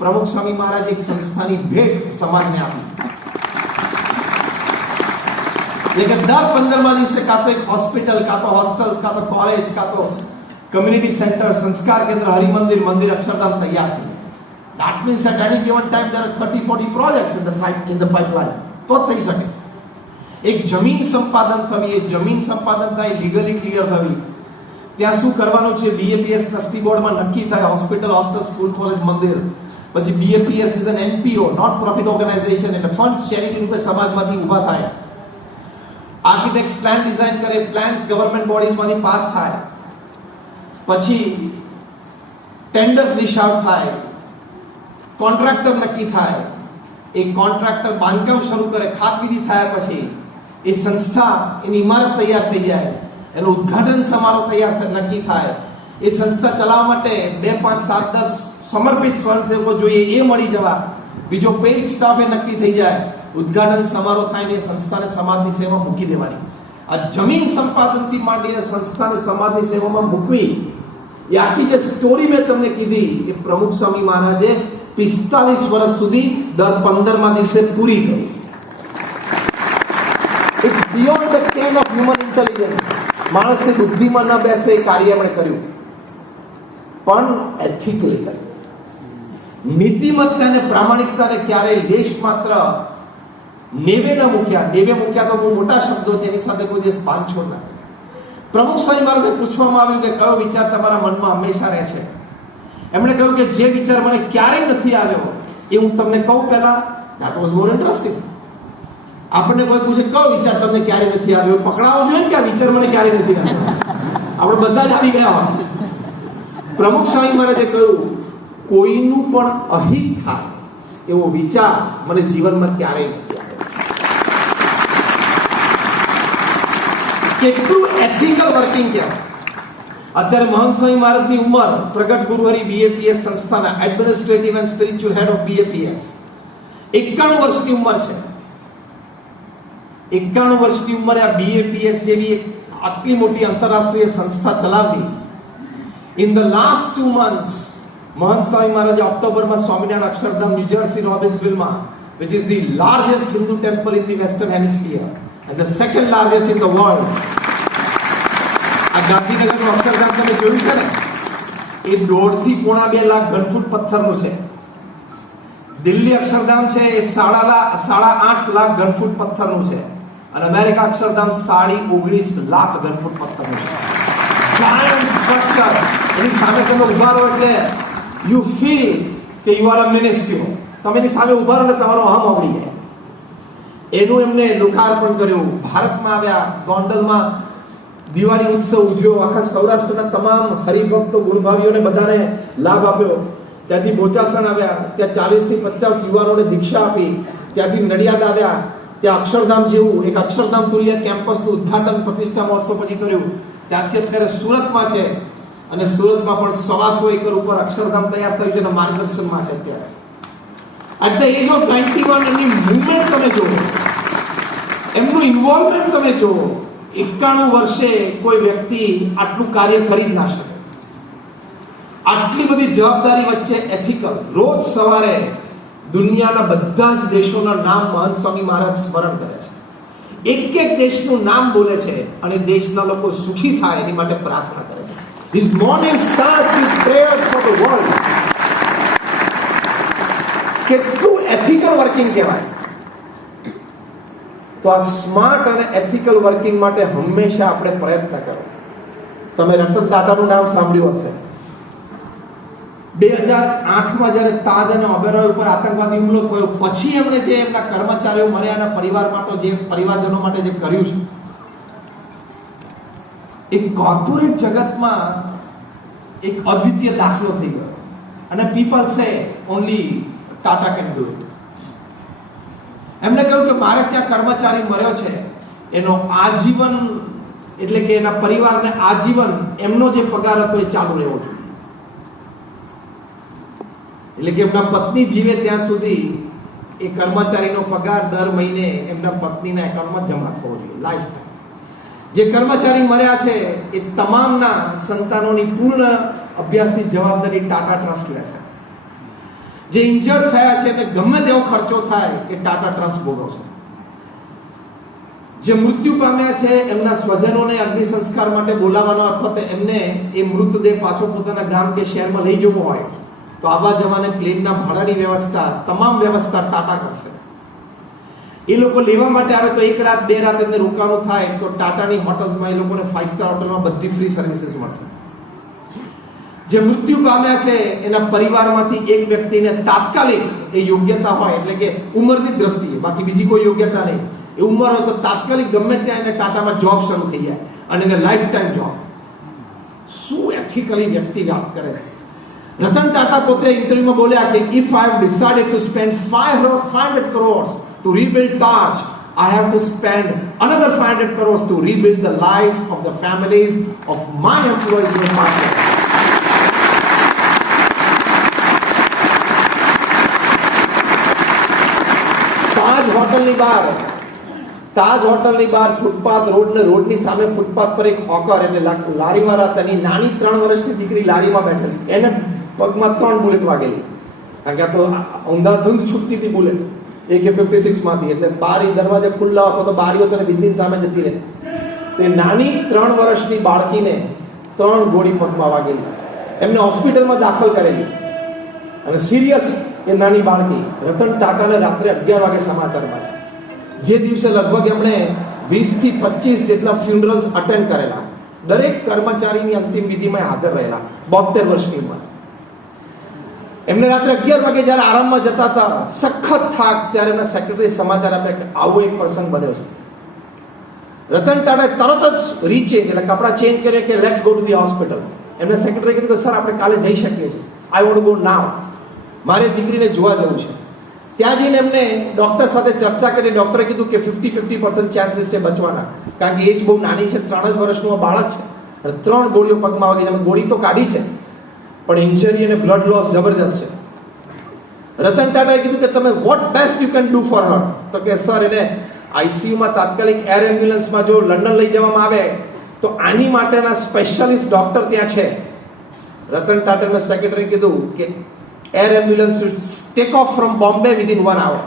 પ્રમુખ સ્વામી મહારાજ એક સંસ્થાની ભેટ સમાજને આપી. એટલે દર 15મા દિવસે કાં તો એક હોસ્પિટલ, કાં તો હોસ્ટેલ્સ, કાં તો કોલેજ, કાં તો કમ્યુનિટી સેન્ટર, સંસ્કાર કેન્દ્ર, હરિમંદિર, મંદિર, અક્ષરધામ તૈયાર થઈ. That means at any given time there are 30-40 projects in the pipeline. તો થઈ શકે. એક જમીન સંપાદન થવી, એક જમીન સંપાદન થાય, લીગલી ક્લિયર થવી, ત્યાં શું કરવાનું છે BAPS ટ્રસ્ટી બોર્ડમાં નક્કી થાય. હોસ્પિટલ, હોસ્ટેલ, સ્કૂલ, કોલેજ, મંદિર. પછી BAPS is an NPO, not profit organisation. એટલે ફંડ્સ ચેરિટી રૂપે સમાજમાંથી ઊભા થાય. આર્કિટેક્ટ પ્લાન ડિઝાઇન કરે, પ્લાન્સ ગવર્નમેન્ટ બોડીઝમાંથી પાસ થાય. પછી ટેન્ડર્સ લિસ્ટ આઉટ થાય, કોન્ટ્રાક્ટર નક્કી થાય. એ કોન્ટ્રાક્ટર બાંધકામ શરૂ કરે, ખાતવિધિ થયા પછી એ સંસ્થા એની ઇમારત તૈયાર થઈ જાય, એનું ઉદ્ઘાટન સમારોહ તૈયાર નક્કી થાય. એ સંસ્થા ચલાવવા માટે 2, 5, 7, 10 સમર્પિત સ્વયંસેવકો જોઈએ, એ મળી જવા. બીજો પેઇડ સ્ટાફ એ નક્કી થઈ જાય. ઉદ્ઘાટન સમારોહ થાય ને સંસ્થાને સમાજની સેવા મૂકી દેવાની. આ જમીન સંપાદનથી માંડીને સંસ્થાને સમાજની સેવામાં મૂકવી, એ આખી જે સ્ટોરી મેં તમને કીધી એ પ્રમુખ સ્વામી મહારાજે 45 વર્ષ સુધી દર 15મા દિવસે પૂરી કરી. It's beyond the ken of human intelligence. માણસની બુદ્ધિમાં ન બેસે એ કાર્ય એમણે કર્યું, પણ એથિકલી કર્યું. નીતિમત્તા અને પ્રામાણિકતાને ક્યારેય લેશ માત્ર નેવે ન મૂક્યા. નેવે મૂક્યા તો બહુ મોટા શબ્દો છે, એની સાથે કોઈ દિવસ બાંધછોડ ના. પ્રમુખ સ્વામી મહારાજને પૂછવામાં આવ્યું કે કયો વિચાર તમારા મનમાં હંમેશા રહે છે? એમણે કહ્યું કે જે વિચાર મને ક્યારેય નથી આવ્યો એ હું તમને કહું પહેલા. That was more interesting. આપણને કોઈ પૂછે કયો વિચાર તમને ક્યારેય નથી આવ્યો, પકડાવો જોઈએ ને કે આ વિચાર મને ક્યારેય નથી આવ્યો. આપણે બધા જ આવી ગયા હોય. પ્રમુખ સ્વામી મહારાજે કહ્યું કોઈનું પણ અહિત થાય એવો વિચાર મને જીવનમાં ક્યારેય નથી આવ્યો. કેટલું એથિકલ વર્કિંગ કહેવાય. અત્યારે મહંત સ્વામી મહારાજની ઉંમર પ્રગટ ગુરુહરિ બીએપીએસ સંસ્થાના administrative and spiritual head of BAPS 91 વર્ષની ઉંમર છે. 91 વર્ષની ઉંમરે આ બીએપીએસ જેવી એક આટલી મોટી આંતરરાષ્ટ્રીય સંસ્થા ચલાવવી. ઇન ધ લાસ્ટ 2 months મહંત સ્વામી મહારાજે ઓક્ટોબરમાં સ્વામિનારાયણ અક્ષરધામ ન્યૂજર્સી રોબિન્સવિલમાં, which is the largest Hindu temple in the western hemisphere and the second largest in the world. આ ગાંધીનગરનું અક્ષરધામ તમે જોયું છે ને, એ 1.5 થી 2.5 લાખ ઘનફૂટ પથ્થરનું છે. દિલ્હી અક્ષરધામ છે એ 8.5 લાખ ઘનફૂટ પથ્થરનું છે અને અમેરિકા અક્ષરધામ 19.5 લાખ ઘનફૂટ પથ્થરનું છે. Giant structure. એની સામે તમે ઉભા રહો એટલે યુ ફીલ કે યુ આર અ મિનિસ્ક્યુલ. તમે એની સામે ઉભા રહો એટલે તમારો અહમ ઓગળી જાય. એનું એમને લોકાર્પણ કર્યું. ભારતમાં આવ્યા, ગોંડલમાં દિવાળી ઉત્સવ ઉજવ્યો. આખા સૌરાષ્ટ્રના તમામ હરિભક્તો ગુરુભાવીઓને બધાને લાભ આપ્યો. ત્યાંથી બોચાસણ આવ્યા, ત્યાં 40 થી 50 યુવાનોને દીક્ષા આપી. ત્યાંથી નડિયાદ આવ્યા, ત્યાં અક્ષરધામ જેવું એક અક્ષરધામ તુલ્ય કેમ્પસનું ઉદ્ઘાટન પ્રતિષ્ઠા મહોત્સવ પછી કર્યું. ત્યાંથી અત્યારે સુરતમાં છે અને સુરતમાં પણ 125 એકર ઉપર અક્ષરધામ તૈયાર થયું છે અને માર્ગદર્શનમાં છે અત્યારે. At the age of 91 any movement તમે જુઓ, એમનું ઇન્વોલ્વમેન્ટ તમે જુઓ. 91 વર્ષે કોઈ વ્યક્તિ આટલું કાર્ય કરી જ ના શકે. આટલી બધી જવાબદારી વચ્ચે એથિકલ. રોજ સવારે દુનિયાના બધા જ દેશોના નામ મહંત સ્વામી મહારાજ સ્મરણ કરે છે. એક દેશનું નામ બોલે છે અને દેશના લોકો સુખી થાય એની માટે પ્રાર્થના કરે છે. His morning starts with prayers for the world. કેટલું એથિકલ વર્કિંગ કહેવાય. તો આ સ્માર્ટ અને એથિકલ વર્કિંગ માટે હંમેશા આપણે પ્રયત્ન કરો. તમે રતન ટાટાનું નામ સાંભળ્યું હશે. 2008માં જ્યારે તાજ અને ઓબેરોય ઉપર આતંકવાદી હુમલો થયો પછી એમણે જે એમના કર્મચારીઓ મર્યા અને પરિવાર માટે જે પરિવારજનો માટે જે કર્યું છે, એક કોર્પોરેટ જગતમાં એક અદ્વિતીય દાખલો થઈ ગયો. અને પીપલ સે only Tata can do it. એમણે કહ્યું કે મારે ત્યાં કર્મચારી મર્યો છે, એનો આજીવન એટલે કે એના પરિવારને આજીવન એમનો જે પગાર હતો એ ચાલુ રહેવો જોઈએ. એટલે કે એમના પત્ની જીવે ત્યાં સુધી એ કર્મચારીનો પગાર દર મહિને એમના પત્નીના એકાઉન્ટમાં જમા થવો જોઈએ લાઈફ ટાઈમ. જે કર્મચારી મર્યા છે એ તમામના સંતાનોની પૂર્ણ અભ્યાસની જવાબદારી ટાટા ટ્રસ્ટ લે છે. જે ઇન્જર્ડ થયા છે તે ગમે તેવો ખર્ચો થાય એ ટાટા ટ્રસ્ટ ભોગવશે. જે મૃત્યુ પામ્યા છે એમના સ્વજનોને અગ્નિ સંસ્કાર માટે બોલાવવાનો અથવા તો એમને એ મૃતદેહ પાછો પોતાના ગામ કે શહેરમાં લઈ જવો હોય તો આવા જવાને પ્લેનના ભાડાની વ્યવસ્થા, તમામ વ્યવસ્થા ટાટા કરશે. એ લોકો લેવા માટે આવે તો 1 રાત 2 રાત એમને રોકાવાનું થાય તો ટાટાની હોટલ્સમાં એ લોકોને 5 સ્ટાર હોટલમાં બધી ફ્રી સર્વિસીસ મળશે. જે મૃત્યુ પામ્યા છે એના પરિવારમાંથી એક વ્યક્તિને તાત્કાલિક એ યોગ્યતા હોય, એટલે કે ઉંમરની દ્રષ્ટિએ, બાકી બીજી કોઈ યોગ્યતા નહીં, એ ઉંમર હોય તો તાત્કાલિક ગમે ત્યાં એને ટાટામાં જોબ શરૂ થઈ જાય અને એને લાઈફ ટાઈમ જોબ. શું એથિકલી વ્યક્તિ વાત કરે છે. રતન ટાટા પોતે ઇન્ટરવ્યુમાં બોલ્યા કે if I have decided to spend 500 crores to rebuild Taj, I have to spend another 500 crores to rebuild the lives of the families of my employees who passed away. તાજ હોટલની બહાર ફૂટપાથ રોડની સામે ફૂટપાથ પર એક hawker એટલે લારીવાળા તેની નાની 3 વર્ષની દીકરી લારીમાં બેઠેલી, એને પગમાં 3 બુલેટ વાગેલી. કારણ કે આ તો અંધાધૂંધ છૂટતી હતી બુલેટ AK-56 માંથી. એટલે બારી દરવાજા ખુલ્લા હતો તો બારીઓ તને બિલ્ડિંગ સામે જતી રહે. તે નાની 3 વર્ષની બાળકીને 3 ગોળી પગમાં વાગેલી. એમને હોસ્પિટલમાં દાખલ કરેલી અને સિરિયસ એ નાની બાળકી. રતન ટાટાને રાત્રે 11 વાગે સમાચાર મળ્યા. જે દિવસે લગભગ એમણે 20 થી 25 જેટલા ફ્યુનરલ્સ અટેન્ડ કરેલા. દરેક કર્મચારીની અંતિમ વિધિમાં હાજર રહેલા. 72 વર્ષની ઉંમર. એમને રાત્રે 11 વાગે જ્યારે આરામમાં જતા હતા, સખત થાક, ત્યારે એમના સેક્રેટરી સમાચાર આપ્યા કે આવો એક પ્રસંગ બન્યો છે. રતન ટાટાએ તરત જ રીચેન્જ એટલે કપડા ચેન્જ કરે કે let's go to the hospital. એમના સેક્રેટરી કીધું કે સર આપણે કાલે જઈ શકીએ છીએ. આઈ વોન્ટ ટુ ગો નાવ. મારે દીકરીને જોવા જવું છે. ત્યાં જઈને એમને ડોક્ટર સાથે ચર્ચા કરી. ડોક્ટરે કીધું કે 50% ચાન્સીસ છે બચવાના, કારણ કે એજ બહુ નાની છે, 3 જ વર્ષનું બાળક છે અને 3 ગોળીઓ પગમાં વાગી. તમે ગોળી તો કાઢી છે પણ ઇન્જરી અને બ્લડ લોસ જબરજસ્ત છે. રતન ટાટાએ કીધું કે તમે what best you can do for her. તો કે સર એને આઈસીયુમાં તાત્કાલિક એર એમ્બ્યુલન્સમાં જો લંડન લઈ જવામાં આવે તો આની માટેના સ્પેશિયાલિસ્ટ ડોક્ટર ત્યાં છે. રતન ટાટાના સેક્રેટરી કીધું કે air ambulance take off from Bombay within 1 hour.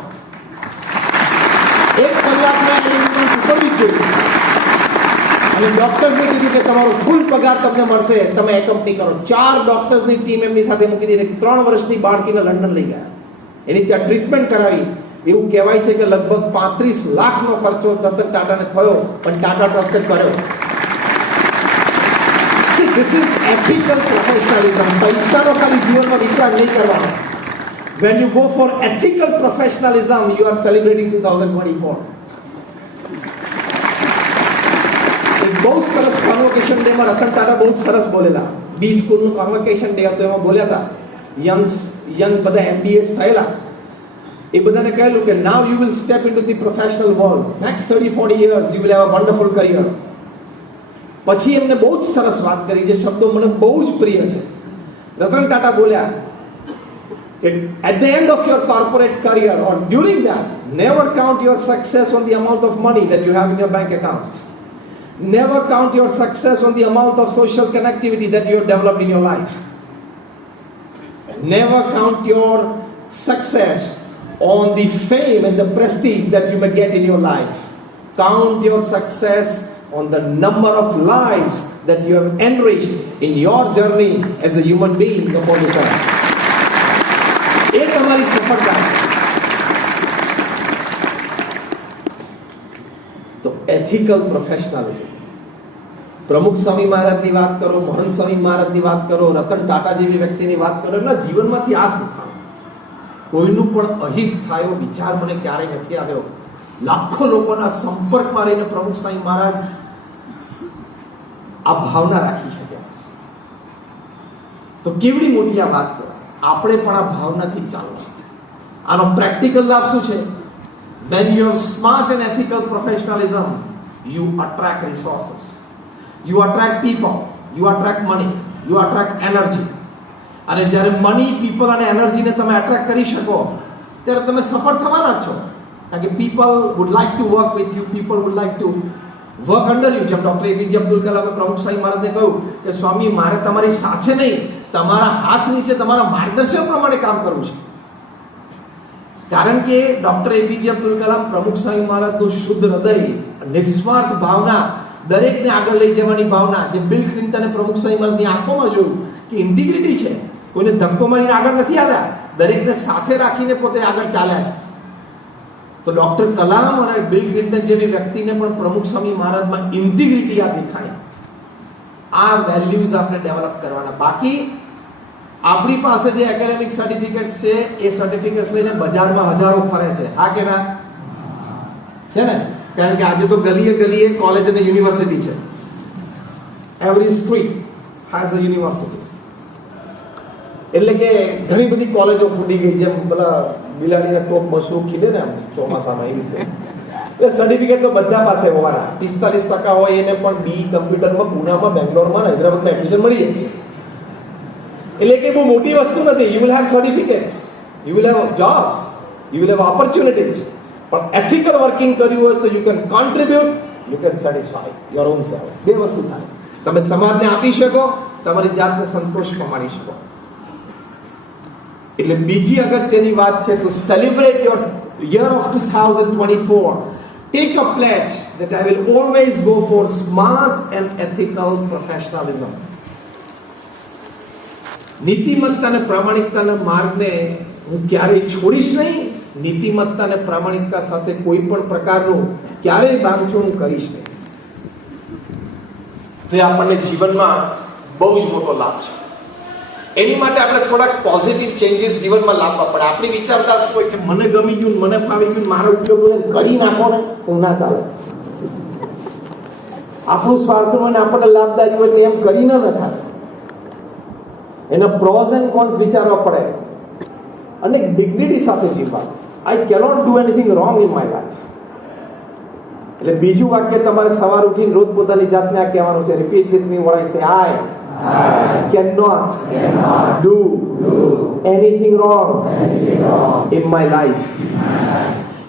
1 કલાકમાં એમ્બ્યુલન્સ ઉતરવી જ જોઈએ. અને ડોક્ટર્સને કીધું કે તમારો ફૂલ પગાર તમને મળશે, તમે એકોમ્પની કરો. 4 ડોક્ટર્સની ટીમ એમની સાથે મૂકી દીધી. 3 વર્ષની બાળકીને લંડન લઈ ગયા, એની ત્યાં ટ્રીટમેન્ટ કરાવી. એવું કહેવાય છે કે લગભગ 35 લાખનો ખર્ચો રતન ટાટાને થયો, પણ ટાટા ટ્રસ્ટે કર્યો. This is ethical professionalism. પૈસાનો ખાલી જીવનમાં વિચાર નહીં કરવાનો. When you go for ethical professionalism, you are celebrating 2024. એક બહુ સરસ કોન્વોકેશન ડે માં રતન ટાટા બહુ સરસ બોલેલા. બી સ્કૂલનું કોન્વોકેશન ડે હતો, એમાં બોલ્યા હતા યંગ બધા MBAs થયેલા. એ બધાને કહેલું કે now you will step into the professional world. Next 30-40 years you will have a wonderful career. પછી એમને બહુ જ સરસ વાત કરી, જે શબ્દો મને બહુ જ પ્રિય છે. રતન ટાટા બોલ્યા કે at the end of your corporate career or during that, never count your success on the amount of money that you have in your bank account. Never count your success on the amount of social connectivity that you have developed in your life. Never count your success on the fame and the prestige that you may get in your life. Count your success on the number of lives that you have enriched in your journey as a human being upon this earth. એ તમારી સફળતા. તો ethical professionalism. પ્રમુખ સ્વામી મહારાજની વાત કરો, મોહન સ્વામી મહારાજની વાત કરો, રતન ટાટા જેવી વ્યક્તિની વાત કરો, એટલે જીવનમાંથી આ શીખવાનું. કોઈનું પણ અહિત થાય એવો વિચાર મને ક્યારેય નથી આવ્યો. લાખો લોકોના સંપર્કમાં રહીને પ્રમુખ સ્વામી મહારાજ આ ભાવના રાખી શક્યા. તો કેવડી મોટી આ વાત કહેવાય. આપણે પણ આ ભાવનાથી ચાલવું. આનો પ્રેક્ટિકલ લાભ શું છે? when you have smart and ethical professionalism, you attract resources, you attract people, you attract money, you attract energy. અને જ્યારે મની, પીપલ અને એનર્જીને તમે એટ્રેક્ટ કરી શકો ત્યારે તમે સફળ થવાના જ છો. કારણ કે people would like to work with you, people would like to work under you. જેમ ડોક્ટર એપીજે અબ્દુલ કલામે પ્રમુખ સ્વામી મહારાજને કહ્યું કે સ્વામી, મારે તમારી સાથે નહીં, તમારા હાથ નીચે તમારા માર્ગદર્શન પ્રમાણે કામ કરવું છે. કારણ કે ડોક્ટર એપીજે અબ્દુલ કલામ, પ્રમુખ સ્વામી મહારાજનું શુદ્ધ હૃદય, નિસ્વાર્થ ભાવના, દરેકને આગળ લઈ જવાની ભાવના, જે બિલ ક્લિન્ટને પ્રમુખ સ્વામી મહારાજની આંખોમાં જોયું કે ઇન્ટિગ્રિટી છે. કોઈને ધક્કો મારીને આગળ નથી આવ્યા, દરેકને સાથે રાખીને પોતે આગળ ચાલ્યા છે. તો ડોક્ટર કલામ અને બિલ ક્લિન્ટન જેવી વ્યક્તિને પણ પ્રમુખ સ્વામી મહારાજમાં ઇન્ટિગ્રિટી આ દેખાય. આ વેલ્યુઝ આપણે ડેવલપ કરવાના. બાકી આપણી પાસે જે એકેડેમિક સર્ટિફિકેટ્સ છે એ સર્ટિફિકેટ્સ લઈને બજારમાં હજારો ફરે છે. હા કે ના? છે ને? કારણ કે આજે તો ગલીએ ગલીએ કોલેજ અને યુનિવર્સિટી છે. Every street has a university. એટલે કે ઘણી બધી કોલેજો ફૂટી ગઈ, જેમ પેલા બિલાડીના ટોપ મશરૂમ ખીલે ને આમ ચોમાસામાં, એવી રીતે. એટલે સર્ટિફિકેટ તો બધા પાસે હોવાના. 45% હોય એને પણ બી કમ્પ્યુટરમાં પુનામાં, બેંગ્લોરમાં, હૈદરાબાદમાં એડમિશન મળી જાય. એટલે કે બહુ મોટી વસ્તુ નથી. You will have certificates, you will have jobs, you will have opportunities. પણ એથિકલ વર્કિંગ કર્યું હોય તો you can contribute, you can satisfy your own self. બે વસ્તુ થાય. તમે સમાજને આપી શકો, તમારી જાતને સંતોષ પમાડી શકો. એટલે બીજી અગત્યની વાત છે to celebrate your year of 2024. Take a pledge that I will always go for smart and ethical professionalism. નીતિમત્તા અને પ્રામાણિકતાના માર્ગને હું ક્યારેય છોડીશ નહીં. નીતિમત્તા અને પ્રામાણિકતા સાથે કોઈ પણ પ્રકારનું ક્યારેય બાંધછોડ હું કરીશ નહીં. તો એ આપણને જીવનમાં બહુ જ મોટો લાભ છે. એની માટે આપણે થોડાક પોઝિટિવ ચેન્જીસ જીવનમાં લાવવા પડે. આપણી વિચારધારા શું હોય કે મને ગમી ગયું, મને ફાવી ગયું, મારો ઉપયોગ કરી નાખો ને, એવું ના ચાલે. આપણું સ્વાર્થ હોય ને આપણને લાભદાયી હોય એટલે એમ કરી ન નખાય. એના પ્રોઝ એન્ડ કોન્સ વિચારવા પડે અને ડિગ્નિટી સાથે જીવવા. I cannot do anything wrong in my life. એટલે બીજું વાક્ય તમારે સવાર ઉઠીને રોજ પોતાની જાતને આ કહેવાનું છે. Repeat with me what I say. I cannot do anything wrong in my life.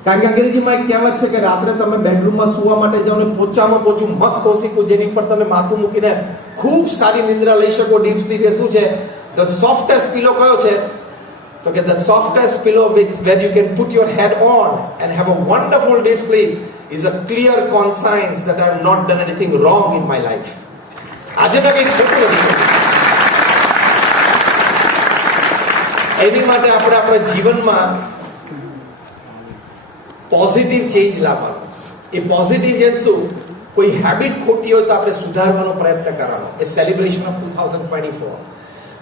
કારણ કે અંગ્રેજીમાં એક કહેવત છે કે રાત્રે તમે બેડરૂમમાં સુવા માટે જાઓ ને પોચામાં પોચું મસ્ત ઓસીકું જેની પર તમે માથું મૂકીને ખૂબ સારી નિંદ્રા લઈ શકો, ડીપ સ્લીપ. એ શું છે? ધ સોફ્ટેસ્ટ પિલો કયો છે? તો કે the softest pillow where you can put your head on and have a wonderful deep sleep is a clear conscience that I have not done anything wrong in my life. આજે મેં કંઈક ખોટું નથી કર્યું. એની માટે આપણે આપણા જીવનમાં પોઝિટિવ ચેન્જ લાવવાનો. એ પોઝિટિવ ચેન્જ શું? કોઈ હેબિટ ખોટી હોય તો આપણે સુધારવાનો પ્રયત્ન કરવાનો. એ સેલિબ્રેશન ઓફ 2024.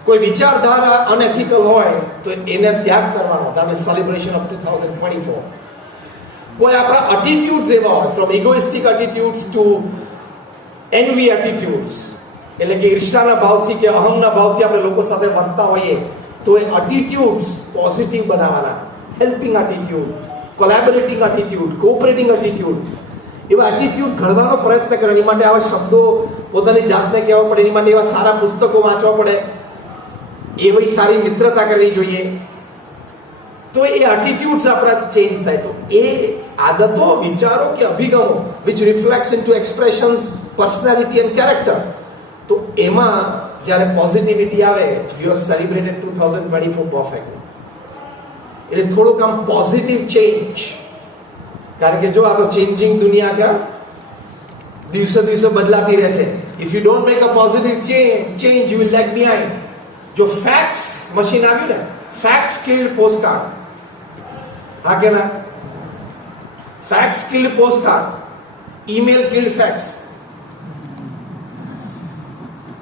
કોઈ વિચારધારા અનએથિકલ હોય તો એને ત્યાગ કરવાનો. That is celebration of 2024. કોઈ આપણા એટીટ્યુડ્સ એવા હોય, from egoistic attitudes to envy attitudes, એટલે કે ઈર્ષાના ભાવથી કે અહંના ભાવથી આપણે લોકો સાથે વર્તતા હોઈએ તો એ એટીટ્યુડ્સ પોઝિટિવ બનાવવાના. Helping attitude, collaborating attitude, cooperating attitude, એવા એટીટ્યુડ ઘડવાનો પ્રયત્ન કરો. એની માટે આવા શબ્દો પોતાની જાતને કહેવા પડે, એની માટે એવા સારા પુસ્તકો વાંચવા પડે, એવી સારી મિત્રતા કરવી જોઈએ. તો એ એટીટ્યુડ્સ આપણા ચેન્જ થાય. તો એ આદતો, વિચારો કે અભિગમો which રિફ્લેક્ટ્સ into expressions, personality and character, તો એમાં જ્યારે પોઝિટિવિટી આવે, યુ આર સેલિબ્રેટેડ 2024 પરફેક્ટ. એટલે થોડુંક આમ પોઝિટિવ ચેન્જ. કારણ કે જો આ તો ચેન્જિંગ દુનિયા છે, દિવસે દિવસે બદલાતી રહે છે. If you don't make a positive change you will lag behind. જો ફેક્સ મશીન આવ્યું ને, ફેક્સ કિલ્ડ પોસ્ટકાર્ડ, હા કે ના? Fax killed postcard, email killed fax,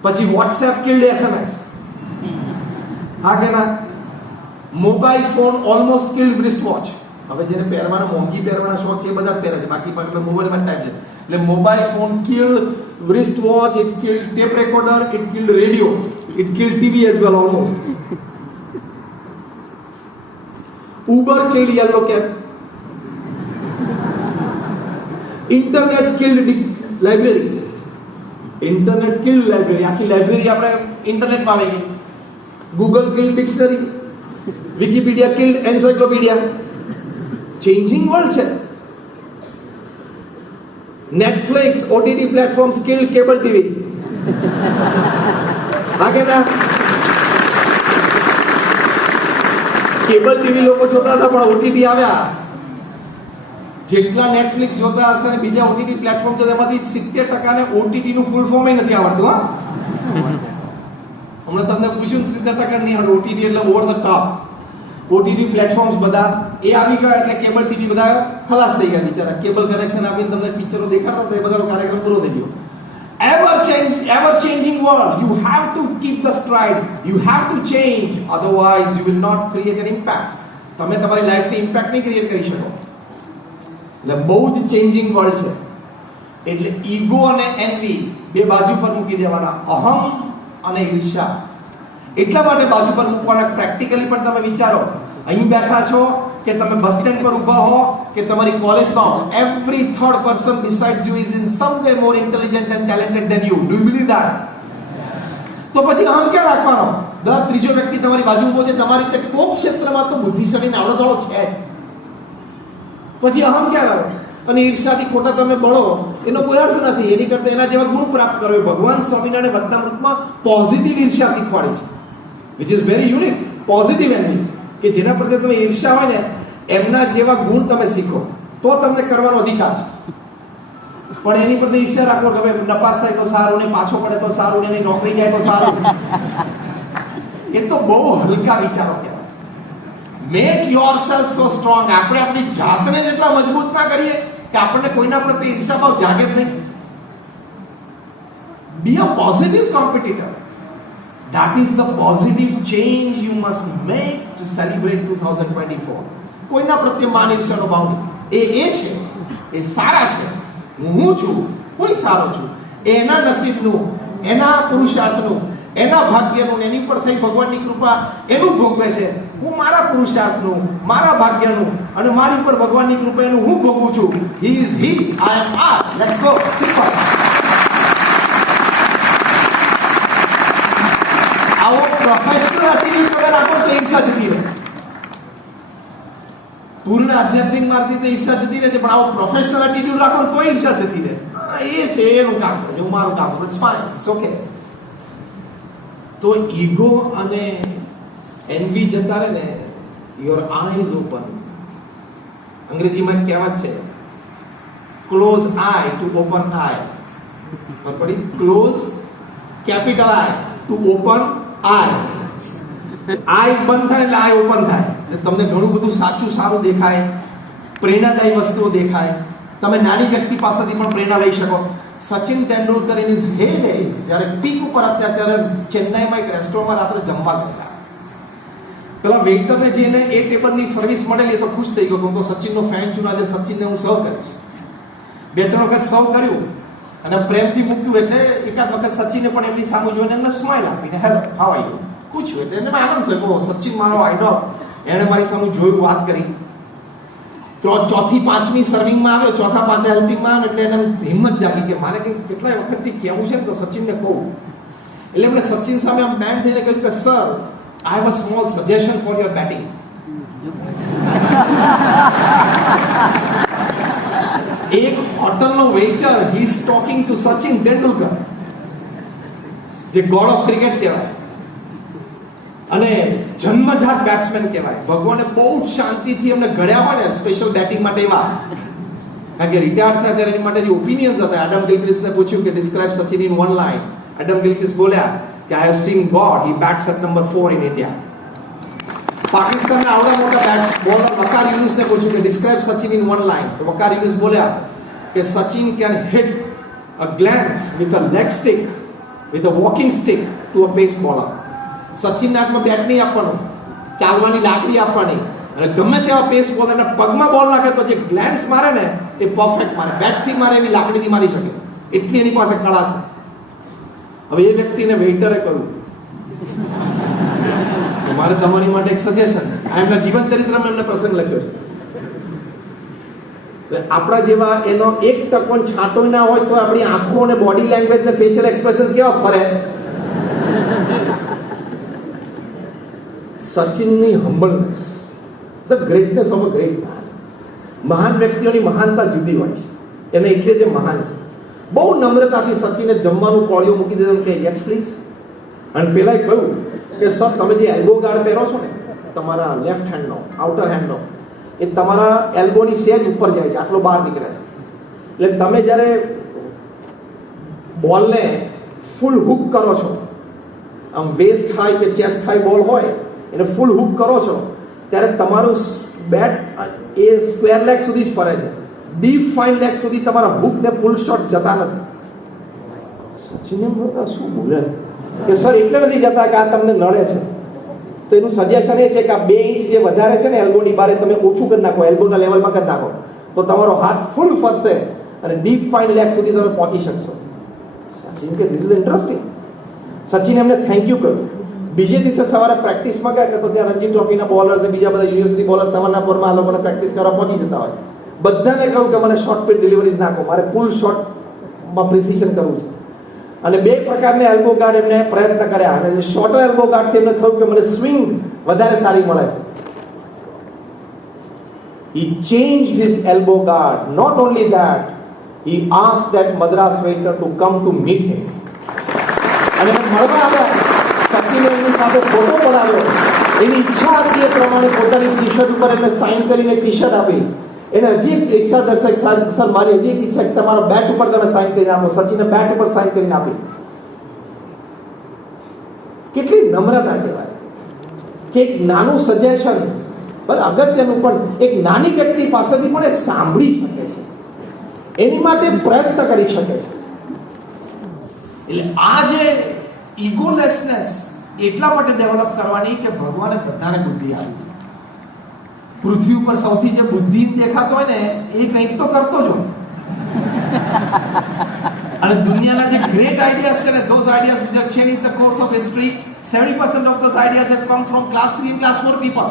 પછી વોટ્સએપ કિલ્ડ એસએમએસ, હા કે ના? Mobile phone almost killed wrist watch. હવે જેને પહેરવાના, મોંઘી પહેરવાના શોખ છે એ બધા જ પહેરે છે, બાકી પણ મોબાઈલમાં ટાઈમ છે. એટલે mobile phone killed wrist watch, it killed tape recorder, it killed radio, it killed TV as well almost. Uber killed yellow cab, internet killed library, internet killed library, આખી લાઇબ્રેરી આપણે ઇન્ટરનેટમાં આવી ગઈ. Google killed dictionary, Wikipedia killed encyclopedia. Changing world છે. Netflix, OTT platforms killed cable TV, હા કે ના? Cable TV લોકો જોતા હતા, પણ ઓટીટી આવ્યા. જેટલા નેટફ્લિક્સ જોતા હશે અને બીજા ઓટીટી પ્લેટફોર્મ છે તેમાંથી 70% ને ઓટીટી નું ફૂલ ફોર્મ નથી આવડતું. હા, હમણાં તમને પૂછ્યું 70% નહીં આવડે. ઓટીટી એટલે over the top. OTT platforms બધા એ આવી ગયા એટલે કેબલ ટીવી બધા ખલાસ થઈ ગયા બિચારા. કેબલ કનેક્શન આપીને તમને પિક્ચરો દેખાડો તો એ બધા કાર્યક્રમ પૂરો થઈ ગયો. ever changing world, you have to keep the stride, you have to change, otherwise you will not create an impact. તમે તમારી લાઈફની ઇમ્પેક્ટ નહીં ક્રિએટ કરી શકો. એટલે બહુ જ ચેન્જિંગ વર્લ્ડ છે. એટલે ઈગો અને એન્વી બે બાજુ પર મૂકી દેવાના. અહમ અને ઈર્ષ્યા એટલા માટે બાજુ પર મૂકવાના. પ્રેક્ટિકલી પણ તમે વિચારો, અહીં બેઠા છો કે તમે બસ સ્ટેન્ડ પર ઊભા હો કે તમારી કોલેજમાં હો, every third person besides you is in sum way more intelligent and talented then you. Do you believe that? તો પછી અહમ ક્યાં રાખવાનો? દર ત્રીજો વ્યક્તિ તમારી બાજુ ઊભો છે, તમારી રીતે કોક ક્ષેત્રમાં તો બુદ્ધિશાળી આવડતવાળો છે જ. પછી અહમ ક્યાં લાવો? અને ઈર્ષાથી ખોટા તમે બળો, એનો કોઈ અર્થ નથી. એની કરતા એના જેવા ગુણ પ્રાપ્ત કરો. ભગવાન સ્વામિનારાયણ વચનામૃતમાં પોઝિટિવ ઈર્ષા શીખવાડી છે, which is very unique. Positive envy, કે જેના પ્રત્યે તમે ઈર્ષા હોય ને એમના જેવા ગુણ તમે શીખો તો તમને કરવાનો અધિકાર છે. પણ એની પ્રત્યે ઈર્ષા રાખો કે ભાઈ નપાસ થાય તો સારું, ને પાછો પડે તો સારું, ને એની નોકરી જાય તો સારું. એ તો બહુ હલકા વિચારો કહેવાય. મેક યોરસેલ્ફ સો સ્ટ્રોંગ. આપણે આપણી જાતને જેટલા મજબૂત ના કરીએ કે આપણને કોઈના પ્રત્યે ઈર્ષા ભાવ જાગે જ નહીં. Be a positive competitor. That is the positive change you must make to celebrate 2024. કોઈના પ્રત્યે માન ઈર્ષ્યાનો ભાવ નહીં. એ છે, એ સારા છે, હું છું, હું સારો છું. એના નસીબનું, એના પુરુષાર્થનું, એના ભાગ્યનું, એની પર થઈ ભગવાનની કૃપા એનું ભોગવે છે. હું મારા પુરુષાર્થનું, મારા ભાગ્યનું અને મારી પર ભગવાનની કૃપા એનું હું ભોગવું છું. હી ઇઝ હી, આઈ એમ આ. Let's go. સિમ્પલ. આવો પ્રોફેશનલ એટીટ્યુડ વગર આપો તો ઈર્ષા જતી રહે. પૂર્ણ આધ્યાત્મિક માર્ગથી તો ઈર્ષા જતી રહે છે, પણ આવો પ્રોફેશનલ એટીટ્યુડ રાખો તો ઈર્ષા જતી રહે. એ છે એનું કામ, હું મારું કામ કરું. It's fine, it's okay. તો ઈગો અને એન્વી જતા રહે ને, યોર આઈઝ ઓપન. અંગ્રેજીમાં એક કહેવત છે, close I to open eye. પડી? Close capital I to open eye. Eye બંધ થાય એટલે આઈ ઓપન થાય. એટલે તમને ઘણું બધું સાચું સારું દેખાય, પ્રેરણાદાયી વસ્તુઓ દેખાય. તમે નાની વ્યક્તિ પાસેથી પણ પ્રેરણા લઈ શકો. સચિન તેંડુલકર ઇન હિઝ હેડેઝ જ્યારે પીક ઉપર હતા ત્યારે ચેન્નાઈમાં એક રેસ્ટોરન્ટમાં રાત્રે જમવા ગયા. પેલા વેઇટરને જેને એ ટેબલની સર્વિસ મળેલી તો ખુશ થઈ ગયો. હું તો સચિનનો ફેન છું, આજે સચિનને હું સર્વ કરીશ. 2-3 વખત સર્વ કર્યું અને પ્રેમથી મૂક્યું એટલે એકાદ વખત સચિને પણ એમની સામે જોઈને એમને સ્માઇલ આપીને હેલો હાઉ આર યુ પૂછ્યું. એટલે એને આનંદ થયો, સચિન મારો આઈડોલ, એણે મારી સામે જોયું, વાત કરી. ચોથી પાંચમી સર્વિંગમાં આવ્યો, ચોથા પાંચા હેલ્પિંગમાં આવ્યો એટલે એને હિંમત જાગી કે મારે કંઈક કેટલાય વખતથી કહેવું છે ને તો સચિનને કહું. એટલે એમણે સચિન સામે આમ બેન્ડ થઈને કહ્યું કે sir, I have a small suggestion for your batting. એક હોટલનો waiter he is talking to Sachin Tendulkar, જે ગોડ ઓફ ક્રિકેટ કહેવાય અને જન્મજાત બેટ્સમેન કહેવાય. ભગવાને બહુ જ શાંતિથી એમને ઘડ્યા હોય ને સ્પેશિયલ બેટિંગ માટે એવા. કારણ કે રિટાયર્ડ થયા ત્યારે એની માટે જે ઓપિનિયન્સ હતા, એડમ ગિલક્રિસ્ટને પૂછ્યું કે describe Sachin in one line. Adam Gilchrist બોલ્યા કે I have seen god, he bats at number 4 in India. પાકિસ્તાનના આવડા મોટા બેટ્સ બોલર વકાર યુનુસને પૂછ્યું કે describe Sachin in one line. તો વકાર યુનુસ બોલ્યા કે Sachin can hit a glance with a leg stick with a walking stick to a pace bowler. સચિનના હાથમાં બેટ નહીં આપવાનું, ચાલવાની લાકડી આપવાની અને ગમે તેવા પેસ બોલરને પગમાં બોલ નાખે તો જે ગ્લેન્સ મારે ને એ પરફેક્ટ મારે. બેટથી મારે એવી લાકડીથી મારી શકે, એટલી એની પાસે કળા છે. હવે એ વ્યક્તિને વેઇટરે કહ્યું મારે તમારી માટે એક સજેશન છે. આ એમના જીવન ચરિત્રમાં એમને પ્રસંગ લખ્યો છે. આપણા જેવા એનો 1% છાંટો ના હોય તો આપણી આંખો અને બોડી લેંગ્વેજ ને ફેશિયલ એક્સપ્રેશન કેવા ફરે. સચિનની humbleness, the greatness of a great man. મહાન વ્યક્તિઓની મહાનતા જુદી હોય છે, એને એટલે જે મહાન છે. બહુ નમ્રતાથી સચિને જમવાનું કોળિયો મૂકી દીધું કે યસ પ્લીઝ. અને પેલા કહ્યું કે સર, તમે જે એલ્બો ગાર્ડ પહેરો છો ને તમારા લેફ્ટ હેન્ડનો, આઉટર હેન્ડનો, એ તમારા એલ્બોની સેજ ઉપર જાય છે, આટલો બહાર નીકળે છે. એટલે તમે જ્યારે બોલને ફૂલ હુક કરો છો, આમ વેસ્ટ થાય કે ચેસ્ટ થાય બોલ હોય એને ફૂલ હુક કરો છો ત્યારે તમારું બેટ એ સ્ક્વેર લેગ સુધી જ ફરે છે, ડીપ ફાઇન લેગ સુધી તમારા હુક ને ફૂલ શોટ જતા નથી. સચિને શું બોલે કે સર એટલે નથી જતા કે આ તમને નડે છે. તો એનું સજેશન એ છે કે આ 2 ઇંચ જે વધારે છે ને એલ્બોની બારે તમે ઓછું કરી નાખો, એલ્બોના લેવલમાં કરી નાખો તો તમારો હાથ ફૂલ ફરશે અને ડીપ ફાઇન લેગ સુધી તમે પહોંચી શકશો. સચિન કે ધીસ ઇઝ ઇન્ટરેસ્ટિંગ. સચિન એમને થેન્ક યુ કહ્યું. બીજે દિવસે સવારે પ્રેક્ટિસમાં ગયા તો ત્યાં રણજી ટ્રોફીના બોલર્સ, બીજા બધા યુનિવર્સિટી બોલર્સ સવારના પોરમાં આ લોકોને પ્રેક્ટિસ કરવા પહોંચી જતા હોય. બધાને કહ્યું કે મને શોર્ટ પીટ ડિલિવરીઝ નાખો, મારે ફૂલ શોર્ટમાં પ્રિસિઝન કરવું છે. અને 2 પ્રકારના એલ્બો ગાર્ડ એમને પ્રયત્ન કર્યા અને શોર્ટર એલ્બો ગાર્ડ એમને થયું કે મને સ્વિંગ વધારે સારી મળે છે. He changed his elbow guard. Not only that, he asked that Madras waiter to come to meet him. અને મળવા આવ્યા, સચિને એમની સાથે ફોટો પડાવ્યો. એની ઈચ્છા હતી એ પ્રમાણે પોતાની ટી શર્ટ ઉપર એમને સાઇન કરીને ટી શર્ટ આપી. એને હજી એક ઈચ્છા દર્શક સર મારી હજી એક ઈચ્છા તમારા બેટ ઉપર તમે સાઇન કરીને આપો. સચિને બેટ ઉપર સાઇન કરીને આપી. કેટલી નમ્રતા કહેવાય કે એક નાનું સજેશન, અગત્યનું પણ એક નાની વ્યક્તિ પાસેથી પણ એ સાંભળી શકે છે, એની માટે પ્રયત્ન કરી શકે છે. એટલે આ જે ઇગોલેસનેસ એટલા માટે ડેવલપ કરવાની કે ભગવાને બધાને બુદ્ધિ આપી છે. પૃથ્વી ઉપર સૌથી જે બુદ્ધિ દેખાતો હોય ને એ કંઈક તો કરતો જ હોય. અને અને દુનિયાના જે ગ્રેટ આઈડિયાઝ છે ને, those ideas which have changed the course of history, 70% of those ideas have come from class 3 and class 4 people.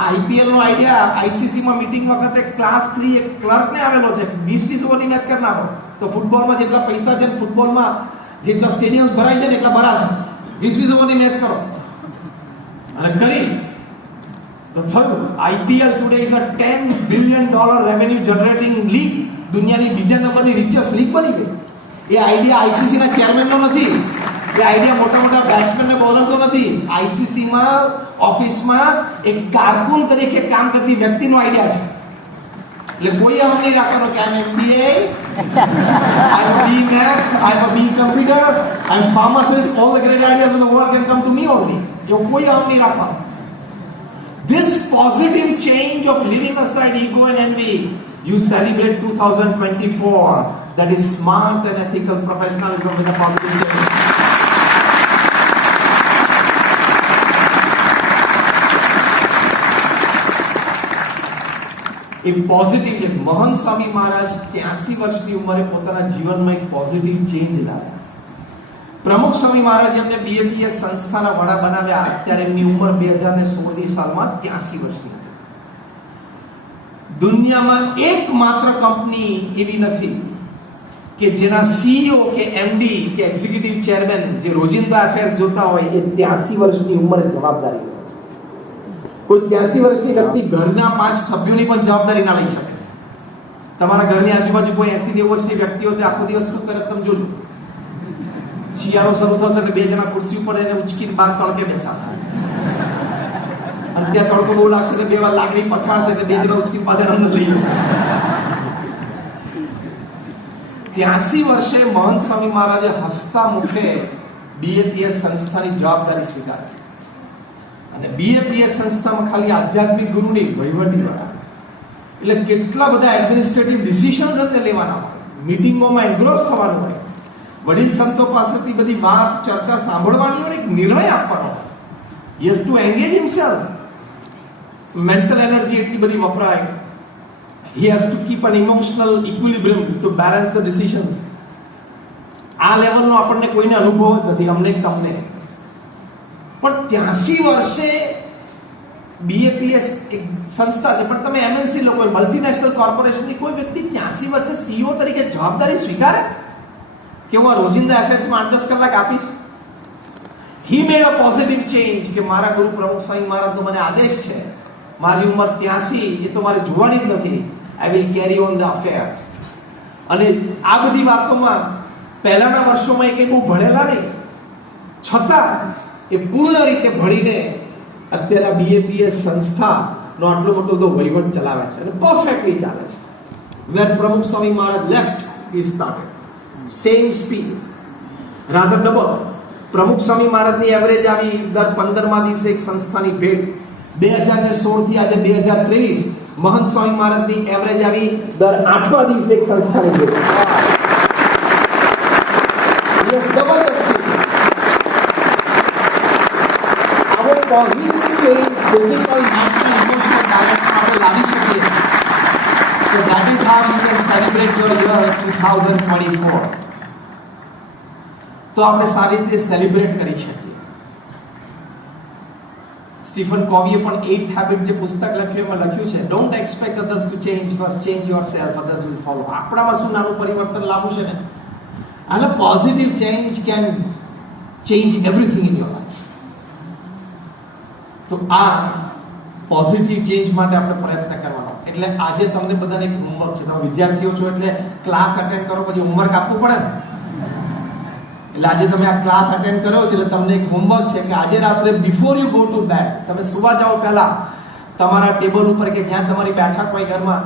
આ IPL નો આઈડિયા ICC માં મીટિંગ વખતે ક્લાસ 3 એક ક્લર્ક ને આવેલો છે, 20-20 ઓવરની મેચ કરનારો. તો ફૂટબોલમાં જેટલા પૈસા છે, ફૂટબોલમાં જેટલા સ્ટેડિયમ ભરાય છે ને એટલા ભરાશે. 20-20 ઓવરની મેચ કરો અને કરી તો થયું. IPL today is a $10 billion revenue generating league. દુનિયાની બીજા નંબરની રિચેસ્ટ લીગ બની ગઈ. એ આઈડિયા ICC ના ચેરમેન નો નથી, એ આઈડિયા મોટા મોટા બેટ્સમેન ને બોલર તો નથી. ICC માં ઓફિસમાં એક કારકુન તરીકે કામ કરતી વ્યક્તિનો આઈડિયા છે. એટલે કોઈ આમ નહીં રાખવાનો કે I'm MBA, I'm BMath, I'm a B computer, I'm pharmacist, all the great ideas in the world can come to me only. એવું કોઈ આમ નહીં રાખવાનો. This positive change of leaving aside ego and envy, you celebrate 2024. That is smart and ethical professionalism with a positive change. A positive છે. મહંત સ્વામી મહારાજ 83 વર્ષની ઉંમરે પોતાના જીવનમાં એક પોઝિટિવ ચેન્જ લાવ્યા. પ્રમુખ સ્વામી મહારાજ એમને BAPS સંસ્થાના વડા બનાવ્યા. ત્યારે એમની ઉંમર 2016ની સાલમાં 83 વર્ષની. દુનિયામાં એકમાત્ર કંપની એવી નથી કે જેના CEO કે MD કે એક્ઝિક્યુટિવ ચેરમેન જે રોજિંદા અફેર્સ જોતા હોય એ 83 વર્ષની ઉંમરે જવાબદારી હોય. કોઈ 83 વર્ષની વ્યક્તિ ઘરના 5 સભ્યોની પણ જવાબદારી ના લઈ શકે. તમારા ઘરની આજુબાજુ કોઈ 80-90 વર્ષની વ્યક્તિ હોય તો આખો દિવસ શું કરે તમે જોજો. શિયાળો શરૂ થશે એટલે 2 જણા ખુરશી ઉપર એને ઉચકીને બહાર તડકે બેસાડશે. અને ત્યાં તડકો બહુ લાગશે એટલે 2 વાર લાકડી પછાડશે એટલે 2 જણા ઉચકીને પાછળ અંદર લઈ જશે. 83 વર્ષે મહંત સ્વામી મહારાજે હસતા મુખે BAPS સંસ્થાની જવાબદારી સ્વીકારી. અને BAPS સંસ્થામાં ખાલી આધ્યાત્મિક ગુરુ નહીં, વહીવટી વડા. એટલે કેટલા બધા એડમિનિસ્ટ્રેટિવ ડિસિઝન્સ અંદર લેવાના હોય, મીટિંગોમાં એન્ગ્રોસ થવાનું હોય, વડીલ સંતો પાસેથી બધી વાત ચર્ચા સાંભળવાની હોય, એક નિર્ણય આપવાનો હોય. He has to engage himself. Mental energy એટલી બધી વપરાય. He has to keep an emotional equilibrium to balance the decisions. આ લેવલનો આપણને કોઈને અનુભવ જ નથી, અમને તમને. પણ 83 વર્ષે BAPS એક સંસ્થા છે, પણ તમે MNC લોકો મલ્ટીનેશનલ કોર્પોરેશનની કોઈ વ્યક્તિ 83 વર્ષે CEO તરીકે જવાબદારી સ્વીકારે કે હું રોજિંદા એફેર્સમાં 8-10 કલાક આપીશ? He made a positive change કે મારા ગુરુ પ્રમુખ સ્વામી મહારાજનો મને આદેશ છે, મારી ઉંમર 83 એ તો મારે જોવાની જ નથી. I will carry on the affairs. અને આ બધી વાતોમાં પહેલાના વર્ષોમાં એ કંઈ બહુ ભણેલા નહીં, છતાં એ પૂર્ણ રીતે ભણીને અત્યારે BAPS સંસ્થાનો આટલો મોટો બધો વહીવટ ચલાવે છે અને પરફેક્ટલી ચાલે છે. When પ્રમુખ સ્વામી મહારાજ left, he started same speed, rather double. પ્રમુખ સ્વામી મહારાજની એવરેજ આવી દર 15મા દિવસે એક સંસ્થાની ભેટ. 2016 થી આજે 2023 મહંત સ્વામી મહારાજની એવરેજ આવી દર 8મા દિવસે એક સંસ્થાની ભેટ. Positive change physical natural emotional balance આપણે લાવી શકીએ. So that is how you can celebrate your year 2024. તો આપણે સારી રીતે સેલિબ્રેટ કરી શકીએ. સ્ટીફન કોવીએ પણ 8th હેબિટ જે પુસ્તક લખ્યું એમાં લખ્યું છે, don't expect others to change, first change yourself, others will follow. આપણામાં શું નાનું પરિવર્તન લાવવું છે ને, અને positive change can change everything in your life. તો આ પોઝિટિવ ચેન્જ માટે આપણે પ્રયત્ન કરવાનો. એટલે આજે તમને બધાને એક હોમવર્ક છે. તમે વિદ્યાર્થીઓ છો એટલે ક્લાસ અટેન્ડ કરો પછી હોમવર્ક આપવું પડે ને. એટલે આજે તમે આ ક્લાસ અટેન્ડ કર્યો છે એટલે તમને એક હોમવર્ક છે કે આજે રાત્રે before you go to bed, તમે સુવા જાઓ પહેલા તમારા ટેબલ ઉપર કે જ્યાં તમારી બેઠક હોય ઘરમાં,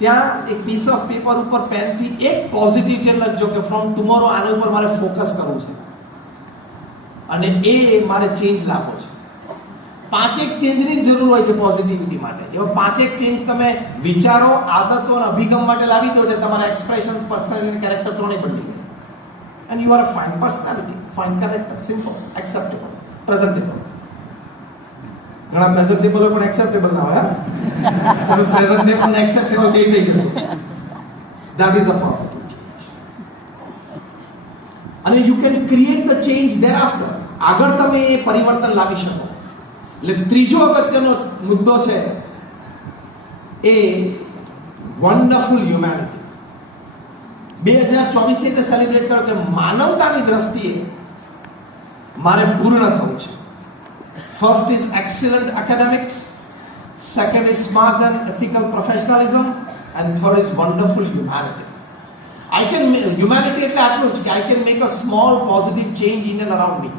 ત્યાં એક પીસ ઓફ પેપર ઉપર પેનથી એક પોઝિટિવ ચેન્જ લખજો કે ફ્રોમ ટુમોરો આના ઉપર મારે ફોકસ કરવું છે અને એ મારે ચેન્જ લાવવો છે. 5 ચેન્જની જરૂર હોય છે પોઝિટિવિટી માટે. એવા 5 ચેન્જ તમે વિચારો, આદતો અને અભિગમ માટે લાવી દો એટલે તમારા એક્સપ્રેશન્સ, પર્સનાલિટી અને કેરેક્ટર ત્રણેય બદલી જાય. And you are a fine personality, fine character, simple, acceptable, presentable. ઘણા પ્રેઝન્ટેબલ પણ એક્સેપ્ટેબલ ના હોય. તમે પ્રેઝન્ટેબલ ને એક્સેપ્ટેબલ કઈ દઈ જશો. That is a positive change. અને you can create the change there after. આગળ તમે એ પરિવર્તન લાવી શકો. એટલે ત્રીજો અગત્યનો મુદ્દો છે એ વન્ડરફુલ હ્યુમેનિટી. 2024 રીતે સેલિબ્રેટ કરો કે માનવતાની દ્રષ્ટિએ મારે પૂર્ણ થવું છે. First is excellent academics, second is smart and ethical professionalism, and third is wonderful humanity. Humanity એટલે આટલું જ કે I can make a small positive change in and around me.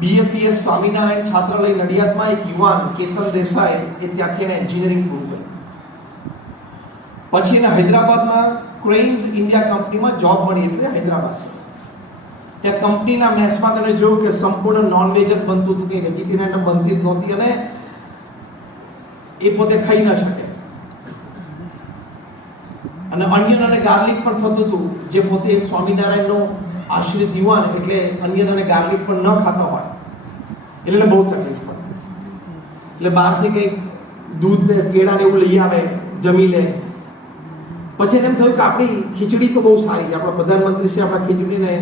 BAPS Swaminarayan છાત્રાલય નડિયાદમાં એક યુવાન કેતન દેસાઈ એ ત્યાંથી એને એન્જિનિયરિંગ પૂરું કર્યું. પછી એને હૈદરાબાદમાં ક્રેન્સ ઇન્ડિયા કંપનીમાં જોબ મળી. એટલે હૈદરાબાદ ત્યાં કંપનીના મેસમાં તેને જોયું કે સંપૂર્ણ નોનવેજ જ બનતું હતું, કે વેજીટેરિયન બનતી જ નહોતી અને એ પોતે ખાઈ ન શકે. અને અનિયન અને ગાર્લિક પણ થતું હતું, જે પોતે સ્વામિનારાયણનો આશ્રિત યુવાન એટલે અનિયન અને ગાર્લિક પણ ન ખાતો હોય એટલે બહુ તકલીફ પડે. એટલે બહારથી કંઈક દૂધ ને કેળા ને એવું લઈ આવે, જમી લે. પછી એમ થયું કે આપણી ખીચડી તો બહુ સારી છે, આપણા પ્રધાનમંત્રી છે આપણા ખીચડીને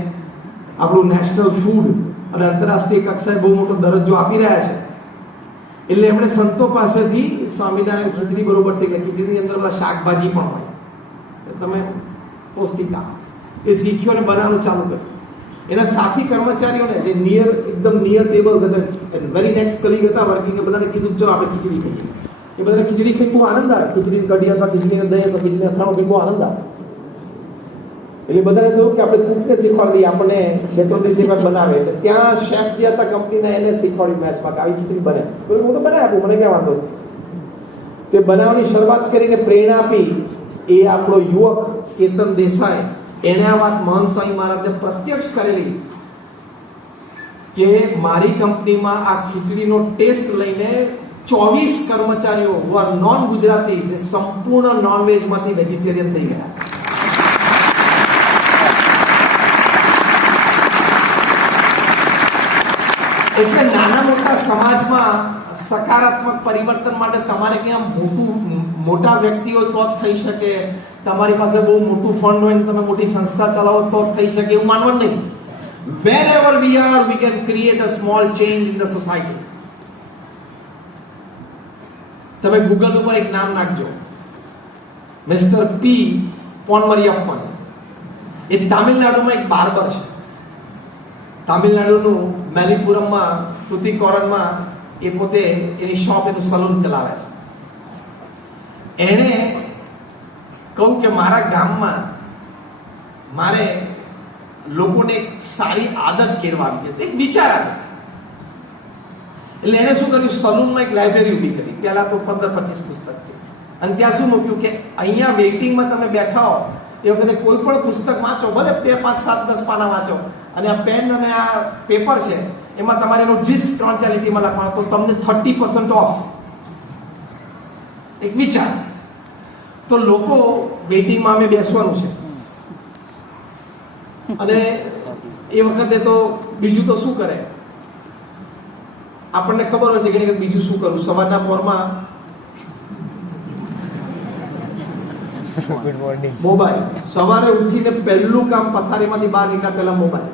આપણું નેશનલ ફૂડ અને આંતરરાષ્ટ્રીય કક્ષાએ બહુ મોટો દરજ્જો આપી રહ્યા છે. એટલે એમણે સંતો પાસેથી સ્વામિનારાયણ ખીચડી બરોબર થઈ ગઈ. ખીચડીની અંદર બધા શાકભાજી પણ હોય, તમે પૌષ્ટિક એ શીખ્યો અને બનાવવાનું ચાલુ કર્યું. એના સાથી કર્મચારીઓને જે એકદમ near table very next colleague હતા વર્કિંગ, એ બધાને કીધું ચલો આપણે ખીચડી ખાઈએ. એ બધાને ખીચડી ખાઈ બહુ આનંદ આવે. ખીચડીની કઢી અથવા ખીચડીને દહીં અથવા ખીચડીને અથાણું બહુ આનંદ આવે. એટલે બધાને થયું કે આપણે કુકને શીખવાડી દઈએ, આપણને ખેતરોની સેવા બનાવે. એટલે ત્યાં શેફ જે હતા કંપનીના એને શીખવાડ્યું મેસમાં કે આવી ખીચડી બને. હું તો બનાવી આપું, મને ક્યાં વાંધો. તે બનાવવાની શરૂઆત કરીને પ્રેરણા આપી એ આપણો યુવક કેતન દેસાઈ. એણે આ વાત મહંત સ્વામી મહારાજને પ્રત્યક્ષ કરેલી કે મારી કંપનીમાં આ ખીચડીનો ટેસ્ટ લઈને 24 કર્મચારીઓ who are non ગુજરાતી જે સંપૂર્ણ નોનવેજ માંથી વેજીટેરિયન થઈ ગયા. એટલે નાના મોટા સમાજમાં સકારાત્મક પરિવર્તન માટે તમારે ક્યાં મોટા વ્યક્તિઓ તો જ થઈ શકે, તમારી પાસે બહુ મોટું ફંડ હોય ને તમે મોટી સંસ્થા ચલાવો તો જ થઈ શકે એવું માનવાનું નહીં. wherever we are we can create a small change in the society. તમે ગૂગલ ઉપર એક નામ નાખજો, મિસ્ટર પી પોનમરિયપ્પન. એ તામિલનાડુમાં એક બાર્બર છે. તામિલનાડુનું મેલીપુરમમાં તુતિકોરનમાં એ પોતે એની શોપ, એનું સલૂન ચલાવે છે. એણે કહ્યું કે મારા ગામમાં મારે લોકોને એક સારી આદત કેળવાવી છે, એક વિચાર આવ્યો. એટલે એને શું કર્યું, સલૂનમાં એક લાઇબ્રેરી ઊભી કરી. પહેલા તો 15-25 પુસ્તક છે અને ત્યાં શું મૂક્યું કે અહીંયા વેઇટિંગમાં તમે બેઠા હો એ વખતે કોઈ પણ પુસ્તક વાંચો, ભલે 2, 5, 7, 10 પાના વાંચો, અને આ પેન અને આ પેપર છે એમાં તમારે એનો જીસ્ટ 3-4 લીટીમાં લખવાનો, તો તમને 30% ઓફ. એક વિચાર. તો લોકો વેઇટિંગમાં અમે બેસવાનું છે અને એ વખતે તો બીજું તો શું કરે, આપણને ખબર હશે કે બીજું શું કરું. સવારના પોરમાં ગુડ મોર્નિંગ મોબાઈલ. સવારે ઉઠીને પહેલું કામ પથારીમાંથી બહાર નીકળ્યા પહેલા મોબાઈલ,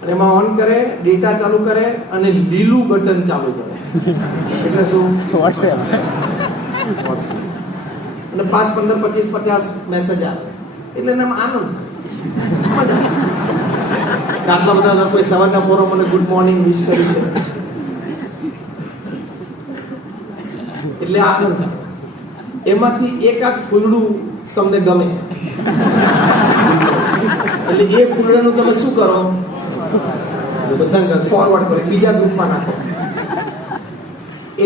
અને એમાં ઓન કરે, ડેટા ચાલુ કરે અને લીલું બટન ચાલુ કરે. એટલે શું, વોટ્સએપ. અને 5, 15, 25, 50 મેસેજ આવે. એટલે એનામાં આનંદ થાય. આટલા બધા લોકોએ સવારના પોરો મને ગુડ મોર્નિંગ વિશ કરી છે એટલે આનંદ થાય. એમાંથી એકાદ ફૂલડું તમને ગમે એટલે એ ફૂલડાનું તમે શું કરો, બધા ફોરવર્ડ કરો, બીજા ગ્રુપમાં નાખો.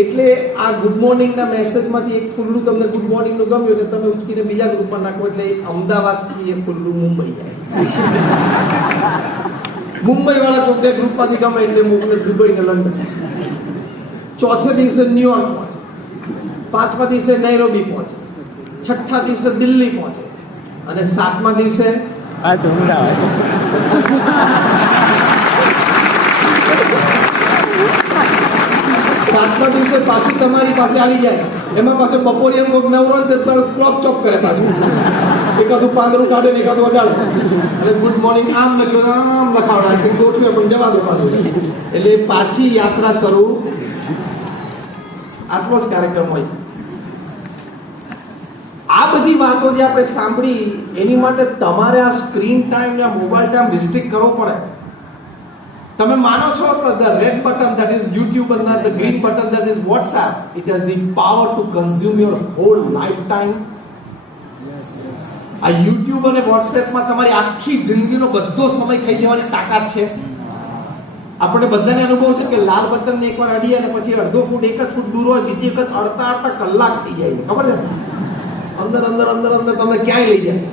એટલે આ ગુડ મોર્નિંગ ના મેસેજમાંથી એક ફૂલડું તમને ગુડ મોર્નિંગ નું ગમ્યું એટલે તમે ઉચકીને બીજા ગ્રુપમાં નાખો. એટલે અમદાવાદ થી એ ફૂલડું મુંબઈ જાય. મુંબઈ વાળા કોઈક ગ્રુપમાંથી ગમે એટલે મોકલે દુબઈ ને લંડન. ચોથે દિવસે ન્યુયોર્ક પહોંચે, 5મા દિવસે નૈરોબી પહોંચે, 6થા દિવસે દિલ્હી પહોંચે અને 7મા દિવસે આ સુંદરા 7મા દિવસે પાછું તમારી પાસે આવી જાય, એમાં પાછો બપોરિયમ કોક નવરો ને તે ક્રોપ ચોપ કરે પાછું, એકાદું પાંદડું કાઢે ને એકાદું અડાડે, અને ગુડ મોર્નિંગ આમ લખ્યું આમ લખાવડા ગોઠવે પણ જવા દો પાછું. એટલે પાછી યાત્રા શરૂ. આટલો જ કાર્યક્રમ હોય. આ બધી વાતો જે આપણે સાંભળી એની માટે તમારે આ સ્ક્રીન ટાઈમ ને મોબાઈલ ટાઈમ રિસ્ટ્રિક્ટ કરવો પડે. તમે માનો છો કે the red button that is YouTube and the green button that is WhatsApp, it has the power to consume your whole lifetime. આ YouTube અને WhatsApp માં તમારી આખી જિંદગીનો બધો સમય ખાઈ જવાની તાકાત છે. આપણે બધાને અનુભવ છે કે લાલ બટન ને એકવાર અડીએ અને પછી અડધો ફૂટ 1 જ ફૂટ દૂર હોય, બીજી વખત અડતા કલાક થઈ જાય, ખબર છે? અંદર તમને ક્યાંય લઈ જાય.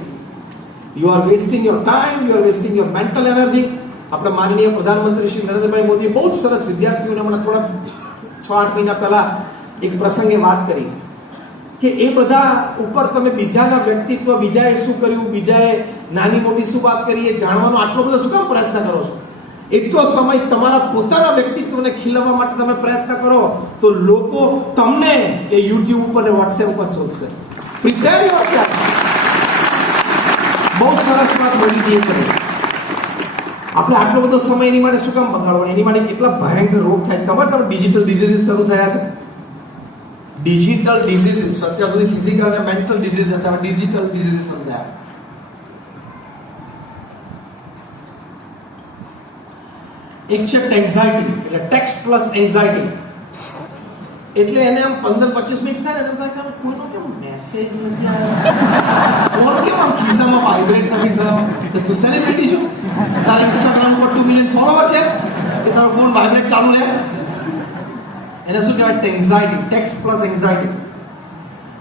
You are wasting your time, you are wasting your mental energy. આપણે માનનીય પ્રધાનમંત્રી શ્રી નરેન્દ્રભાઈ મોદીએ બહુ જ સરસ વિદ્યાર્થીઓને હમણાં થોડા 6-8 મહિના પહેલા એક પ્રસંગે વાત કરી કે એ બધા ઉપર તમે બીજાના વ્યક્તિત્વ, બીજાએ શું કર્યું, બીજાએ નાની મોટી શું વાત કરી, એ જાણવાનો આટલો બધો શું કામ પ્રયત્ન કરો છો? એટલો સમય તમારા પોતાના વ્યક્તિત્વને ખીલવવા માટે તમે પ્રયત્ન કરો તો લોકો તમને એ YouTube ઉપર અને WhatsApp ઉપર શોધશે. Prepare yourself. બહુ સરસ વાત બોલી છે. આપણે આટલો બધો સમય એની માટે શું કામ બગાડવાનો? એની માટે કેટલા ભયંકર રોગ થાય છે ખબર? તમે ડિજિટલ ડિઝીઝીસ શરૂ થયા છે. ડિજિટલ ડિઝીઝીસ, અત્યાર સુધી ફિઝિકલ અને મેન્ટલ ડિઝીઝ હતા, ડિજિટલ ડિઝીઝીસ શરૂ થયા. એક છે એન્ઝાઇટી, એટલે ટેક્સ્ટ પ્લસ એન્ઝાઇટી. એટલે એને આમ 15-25 મિનિટ થાય ને તો થાય કે કોઈનો કેમ મેસેજ નથી આવ્યો, ફોન કેમ આમ ખિસ્સામાં વાઇબ્રેટ નથી થયો, કે તું સેલિબ્રિટી છો, તારા ઇન્સ્ટાગ્રામ પર 2 મિલિયન ફોલોવર છે કે તારો ફોન વાઇબ્રેટ ચાલુ રહે? એને શું કહેવાય? Anxiety, text plus anxiety.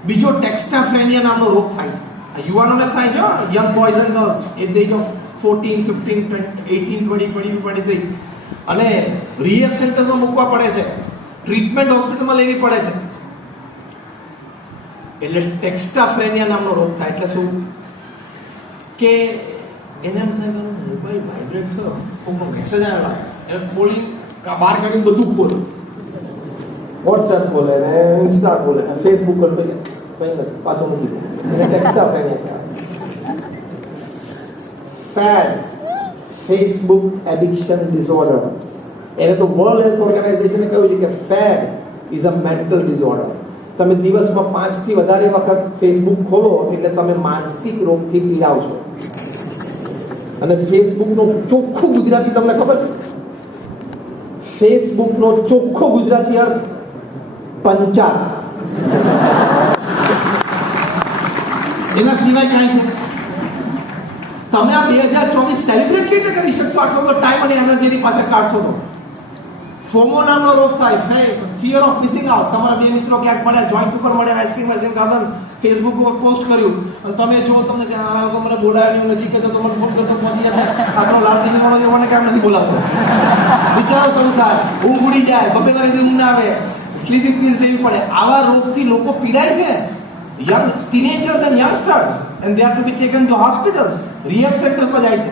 બીજો ટેક્સ્ટાફ્રેનિયા નામનો રોગ થાય છે. આ યુવાનોને થાય છે, young boys and girls at the age of 14, 15, 18, 20, 22, 23. અને રિહેબ સેન્ટરમાં મૂકવા પડે છે, ટ્રીટમેન્ટ હોસ્પિટલમાં લેવી પડે છે. એટલે ટેક્સ્ટાફ્રેનિયા નામનો રોગ થાય. એટલે શું કે એને એમ થાય કે મોબાઈલ વાઇબ્રેટ થયો, કોઈનો મેસેજ આવ્યો, એટલે ખોલી બહાર કાઢીને બધું ખોલે, WhatsApp ખોલે ને ઇન્સ્ટા ખોલે ને ફેસબુક ખોલે, કંઈ નથી, પાછો મૂકી દે. એને ટેક્સ્ટાફ્રેનિયા કહેવાય. Facebook addiction disorder. એને તો વર્લ્ડ હેલ્થ ઓર્ગેનાઇઝેશને કહ્યું છે કે FAD is a mental disorder. તમે દિવસમાં 5 થી વધારે વખત ફેસબુક ખોલો એટલે તમે માનસિક રોગથી પીડાવ છો. અને ફેસબુકનો ચોખ્ખું ગુજરાતી તમને ખબર છે? ફેસબુકનો ચોખ્ખો ગુજરાતી અર્થ પંચાલ. એના સિવાય કાંઈ છે? તમે આ 2024 સેલિબ્રેટ કેવી રીતે કરી શકશો? આટલો બધો ટાઈમ અને એનર્જીની પાછળ કાઢશો તો. ફોમો નામનો રોગ થાય, ફિયર ઓફ મિસિંગ આઉટ. તમારા બે મિત્રો ક્યાંક મળ્યા, જોઈન્ટ ઉપર મળ્યા, આઈસ્ક્રીમ ખાધા, ફેસબુક ઉપર પોસ્ટ કર્યું અને તમે જો તમને કે આ લોકો મને બોલાવ્યા નહીં, નજીક હતો તો મને ફોન કરતો પહોંચી જાય, આપણો લાલજી વાળો મને કેમ નથી બોલાવતો? વિચારો શરૂ થાય, ઊંઘ ઉડી જાય, બપે વાગે ઊંઘ ના આવે, સ્લીપિંગ પીલ્સ લેવી પડે. આવા રોગથી લોકો પીડાય છે. young teenagers and youngsters, and they have to be taken to hospitals, rehab centers માં જાય છે.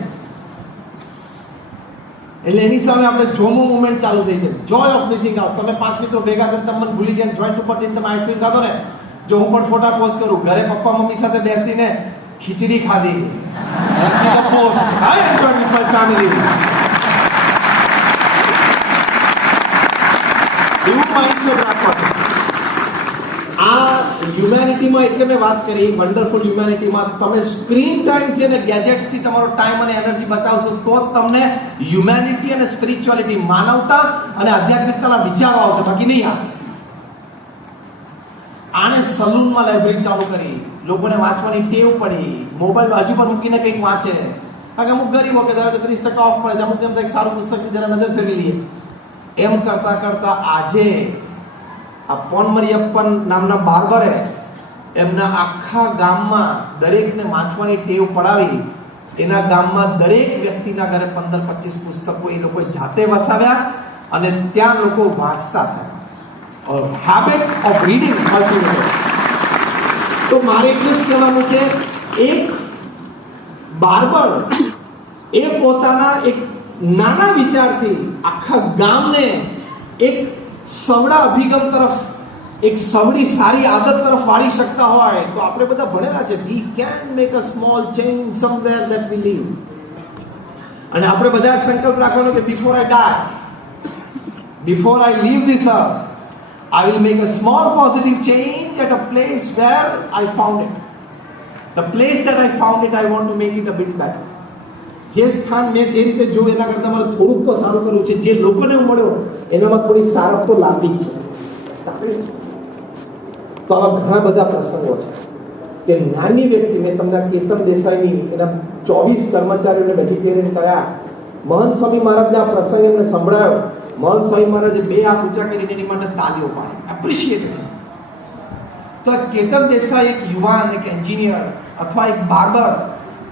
એટલે એની સામે આપણે જોમો મુવમેન્ટ ચાલુ થઈ છે, જોય ઓફ મિસિંગ આઉટ. તમે 5 મિત્રો ભેગા થઈને તમને ભૂલી ગયા, જોઈન્ટ ઉપર જઈને તમે આઈસ્ક્રીમ ખાધો ને, જો હું પણ ફોટા પોસ્ટ કરું, ઘરે પપ્પા મમ્મી સાથે બેસીને ખીચડી ખાધી, post I enjoy with my family. એવું માઇન્ડસેટ રાખવાનું. આ હ્યુમેનિટીમાં એટલે મેં વાત કરી, વન્ડરફુલ હ્યુમેનિટીમાં તમે સ્ક્રીન ટાઈમ છે ને ગેજેટ્સથી તમારો ટાઈમ અને એનર્જી બચાવશો તો જ તમને હ્યુમેનિટી અને સ્પિરિચ્યુઆલિટી, માનવતા અને આધ્યાત્મિકતાના વિચારો આવશે, બાકી નહીં આવે. આને સલૂનમાં લાઇબ્રેરી ચાલુ કરી, લોકોને વાંચવાની ટેવ પડી, મોબાઈલ બાજુ પર મૂકીને કંઈક વાંચે. કારણ કે અમુક ગરીબો કે ધારો કે 30% ઓફ મળે છે, અમુક એમ એક સારું પુસ્તક જરા નજર ફેરવી લઈએ. એમ કરતા કરતા આજે આ પોન મરિયપ્પન નામના બાર્બરે એમના આખા ગામમાં દરેકને વાંચવાની ટેવ પડાવી. એના ગામમાં દરેક વ્યક્તિના ઘરે 15-25 પુસ્તકો એ લોકોએ જાતે વસાવ્યા અને ત્યાં લોકો વાંચતા થયા. Habit of reading cultivated. તો મારે એટલું જ કહેવાનું કે એક બાર્બર એ પોતાના એક નાના વિચારથી આખા ગામને એક સવડા અભિગમ તરફ, એક સવડી સારી આદત તરફ વાળી શકતા હોય તો આપણે બધા ભણેલા છે, we can make a small change somewhere that we live. અને આપણે બધા સંકલ્પ રાખવાનો કે before I die, before I leave this earth, I will make a small positive change at a place where I found it. The place that I found it, I want to make it a bit better. જે સ્થાન મેં જે રીતે જોયું એના કરતાં મારે થોડુંક તો સારું કરવું છે, જે લોકોને મળ્યો એનામાં થોડી સારપ તો લાગી છે. તો આવા ઘણા બધા પ્રસંગો છે કે નાની વ્યક્તિ, મેં તમને કેતન દેસાઈની એના 24 કર્મચારીઓને વેજીટેરિયન કર્યા, મહંત સ્વામી મહારાજને આ પ્રસંગ એમને સંભળાયો, મહંત સ્વામી મહારાજે 2 હાથ ઊંચા કરીને એની માટે તાલીઓ પાડી, એપ્રિશિએટ. તો કેતન દેસાઈ એક યુવાન, એક એન્જિનિયર અથવા એક બાર્બર,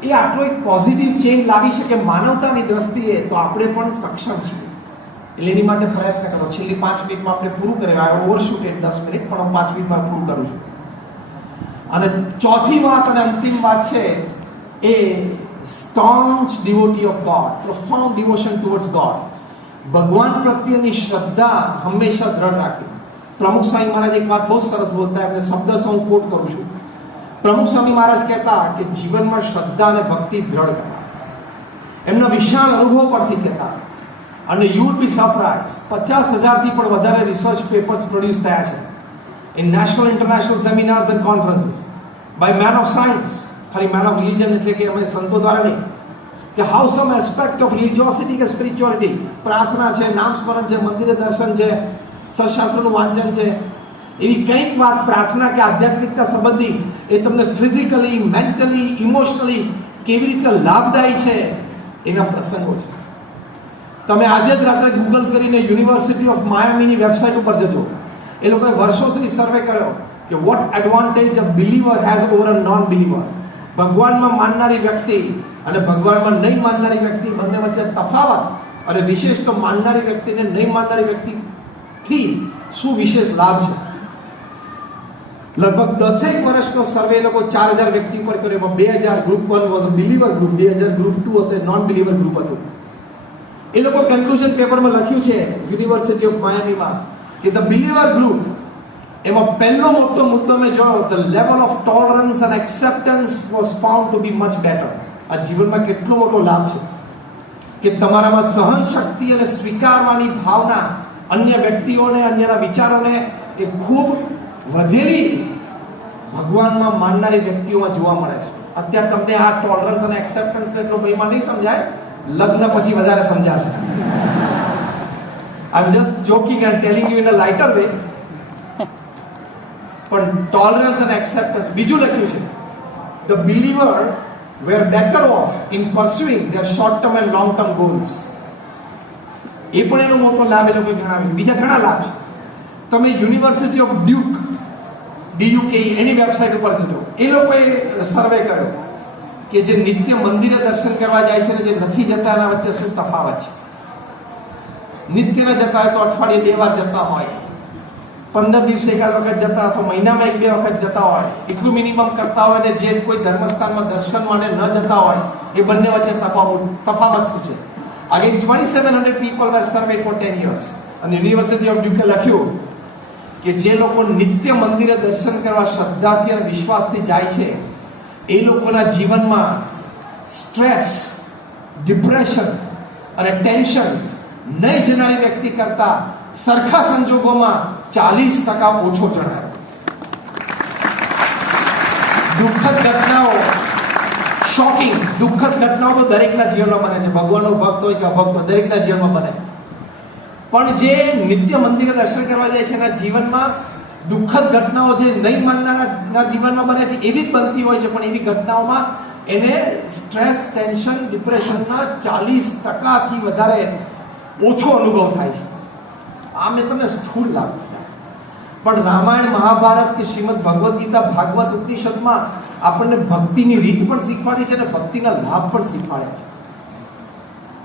એ આટલો એક પોઝિટિવ ચેન્જ લાવી શકે માનવતાની દ્રષ્ટિએ, તો આપણે પણ સક્ષમ છીએ. એટલે એની માટે પ્રયત્ન કરો. છેલ્લી 5 મિનિટમાં આપણે પૂરું કર્યું. આ ઓવરશૂટેડ 10 મિનિટ, પણ હું 5 મિનિટમાં પૂરું કરું છું. અને ચોથી વાત અને અંતિમ વાત છે એ staunch devotee of God, profound devotion towards God. ભગવાન પ્રત્યેની શ્રદ્ધા હંમેશા દ્રઢ રાખવી. પ્રમુખ સ્વામી મહારાજ એક વાત બહુ સરસ બોલતા, એટલે શબ્દ હું કોટ કરું છું. પ્રમુખ સ્વામી મહારાજ કહેતા કે જીવનમાં શ્રદ્ધા અને ભક્તિ દ્રઢ કરવા. એમના વિશાળ અનુભવ પરથી કહેતા. અને યુ વુડ બી સરપ્રાઇઝ, 50,000થી પણ વધારે રિસર્ચ પેપર્સ પ્રોડ્યુસ થયા છે in national international seminars and conferences by man of science. ખાલી મેન ઓફ રિલિજન એટલે કે અમે સંતો દ્વારા નહીં, કે how some aspect of religiosity કે સ્પિરિચ્યુઆલિટી, પ્રાર્થના છે, નામ સ્મરણ છે, મંદિરે દર્શન છે, સત્શાસ્ત્રનું વાંચન છે, એવી કંઈક વાત પ્રાર્થના કે આધ્યાત્મિકતા સંબંધી એ તમને ફિઝિકલી, મેન્ટલી, ઇમોશનલી કેવી રીતે લાભદાયી છે એના પ્રસંગો છે. તમે આજે જ રાત્રે ગૂગલ કરીને યુનિવર્સિટી ઓફ માયામીની વેબસાઇટ ઉપર જજો. એ લોકોએ વર્ષોથી સર્વે કર્યો કે what advantage a believer has over a non believer. ભગવાનમાં માનનારી વ્યક્તિ અને ભગવાનમાં નહીં માનનારી વ્યક્તિ બંને વચ્ચે તફાવત, અને વિશેષ તો માનનારી વ્યક્તિને નહીં માનનારી વ્યક્તિથી શું વિશેષ લાભ છે. લગભગ 10 વર્ષનો સર્વે એ લોકો 4000 વ્યક્તિ પર કર્યો. 2000 group 1 was a believer group, 2000 group 2 હતો એ નોન બિલીવર ગ્રુપ હતું. એ લોકો કન્ક્લુઝન પેપરમાં લખ્યું છે યુનિવર્સિટી ઓફ માયામીમાં કે ધ બિલીવર ગ્રુપ, એમાં પહેલો મોટો મુદ્દો મેં જોયો, the level of tolerance and acceptance was found to be much better. આ જીવનમાં કેટલો મોટો લાભ છે કે તમારામાં સહન શક્તિ અને સ્વીકારવાની ભાવના અન્ય વ્યક્તિઓને, અન્યના વિચારોને એ ખૂબ વધેલી ભગવાનમાં માનનારી વ્યક્તિઓમાં જોવા મળે છે. અત્યારે તમને આ ટોલરન્સ અને એક્સેપ્ટન્સ એટલો મહિમા નહીં સમજાય, લગ્ન પછી વધારે સમજાશે. I am just joking and telling you in a lighter way. પણ ટોલરન્સ એન્ડ એક્સેપ્ટન્સ બીજું લખ્યું છે, the believer were better off in pursuing their short term and long term goals. એ પણ એનો મોટો લાભ એ લોકોએ ગણાવ્યો. બીજા ઘણા લાભ છે. તમે university of Duke, DUKE, any website ઉપર જજો. એ લોકોએ સર્વે કર્યો કે જે નિત્ય મંદિરે દર્શન કરવા જાય છે ને જે નથી જતા એના વચ્ચે શું તફાવત છે. નિત્ય ન જતા હોય તો અઠવાડિયે 2 વાર જતા હોય, 15 દિવસે એકાદ વખત જતા, અથવા મહિનામાં 1-2 વખત જતા હોય, એટલું મિનિમમ કરતા હોય, ને જે કોઈ ધર્મસ્થાનમાં દર્શન માટે ન જતા હોય, એ બંને વચ્ચે તફાવત શું છે. Again 2700 people were surveyed for 10 years. અને યુનિવર્સિટી ઓફ ડ્યુકે લખ્યું કે જે લોકો નિત્ય મંદિરે દર્શન કરવા શ્રદ્ધાથી અને વિશ્વાસથી જાય છે એ લોકોના જીવનમાં સ્ટ્રેસ, ડિપ્રેશન અને ટેન્શન નહીં જનારી વ્યક્તિ કરતા સરખા સંજોગોમાં 40% ઓછો જણાયો. દુઃખદ ઘટનાઓ, શોકિંગ દુઃખદ ઘટનાઓ તો દરેકના જીવનમાં બને છે. ભગવાનનો ભક્ત હોય કે અભક્ત હોય, દરેકના જીવનમાં બને. પણ જે નિત્ય મંદિરે દર્શન કરવા જાય છે એના જીવનમાં દુઃખદ ઘટનાઓ જે નહીં માનનારના જીવનમાં બને છે એવી જ બનતી હોય છે. પણ એવી ઘટનાઓમાં એને સ્ટ્રેસ, ટેન્શન, ડિપ્રેશનના 40%થી વધારે ઓછો અનુભવ થાય છે. આ મેં તમને સ્થૂળ લાભ કીધા. પણ રામાયણ, મહાભારત કે શ્રીમદ ભગવદ્ ગીતા, ભાગવત, ઉપનિષદમાં આપણને ભક્તિની રીત પણ શીખવાડી છે અને ભક્તિના લાભ પણ શીખવાડે છે.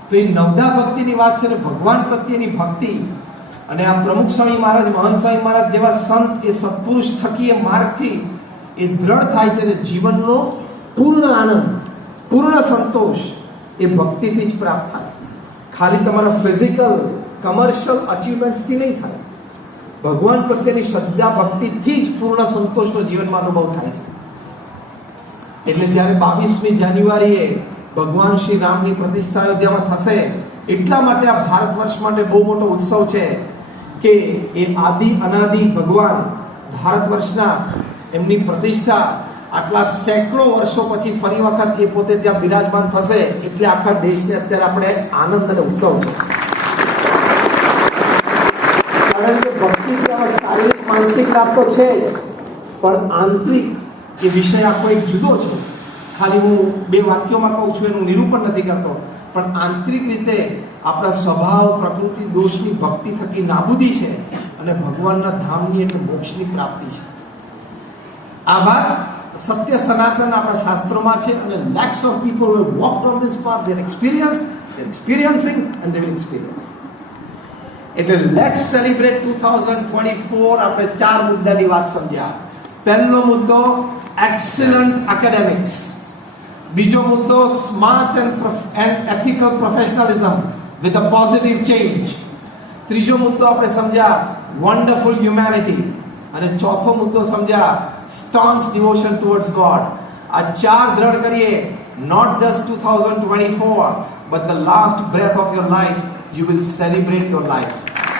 તો એ નવધા ભક્તિની વાત છે ને ભગવાન પ્રત્યેની ભક્તિ. અને આ પ્રમુખ સ્વામી મહારાજ, મહંત સ્વામી મહારાજ જેવા સંત, એ સત્પુરુષ થકી એ માર્ગથી એ દ્રઢ થાય છે અને જીવનનો પૂર્ણ આનંદ, પૂર્ણ સંતોષ એ ભક્તિથી જ પ્રાપ્ત થાય. ખાલી તમારા ફિઝિકલ, કમર્શિયલ અચીવમેન્ટ્સથી નહીં થાય. ભગવાન પ્રત્યેની શ્રદ્ધા ભક્તિથી જ પૂર્ણ સંતોષનો જીવનમાં અનુભવ થાય છે. એટલે જ્યારે 22મી જાન્યુઆરીએ ભગવાન શ્રી રામની પ્રતિષ્ઠા અયોધ્યામાં થશે, એટલા માટે આ ભારત વર્ષ માટે બહુ મોટો ઉત્સવ છે કે એ આદિ અનાદિ ભગવાન ભારત વર્ષના એમની પ્રતિષ્ઠા આટલા સેંકડો વર્ષો પછી ફરી વખત એ પોતે ત્યાં બિરાજમાન થશે, એટલે આખા દેશને અત્યારે આપણે આનંદ અને ઉત્સવ છે. કારણ કે ભક્તિથી આમાં શારીરિક માનસિક લાભ તો છે જ, પણ આંતરિક એ વિષય આખો એક જુદો છે. ખાલી હું 2 વાક્યોમાં કહું છું, એનું નિરૂપણ નથી કરતો, પણ આંતરિક રીતે આપણા સ્વભાવ પ્રકૃતિ દોષની ભક્તિ થકી નાબૂદી છે અને ભગવાનના ધામની એટલે મોક્ષની પ્રાપ્તિ છે. આ વાત સત્ય સનાતન આપણા શાસ્ત્રોમાં છે અને lakhs of people who have walked on this path, they're experiencing and they will experience. એટલે let's celebrate 2024. આપણે 4 મુદ્દાની વાત સમજ્યા. પહેલો મુદ્દો excellent academics, બીજો મુદ્દો smart and ethical professionalism with a positive change, ત્રીજો મુદ્દો આપણે સમજ્યા wonderful humanity, અને ચોથો મુદ્દો સમજ્યા staunch devotion towards God. આ 4 દ્રઢ કરીએ, not just 2024 but the last breath of your life you will celebrate your life.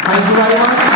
Thank you very much.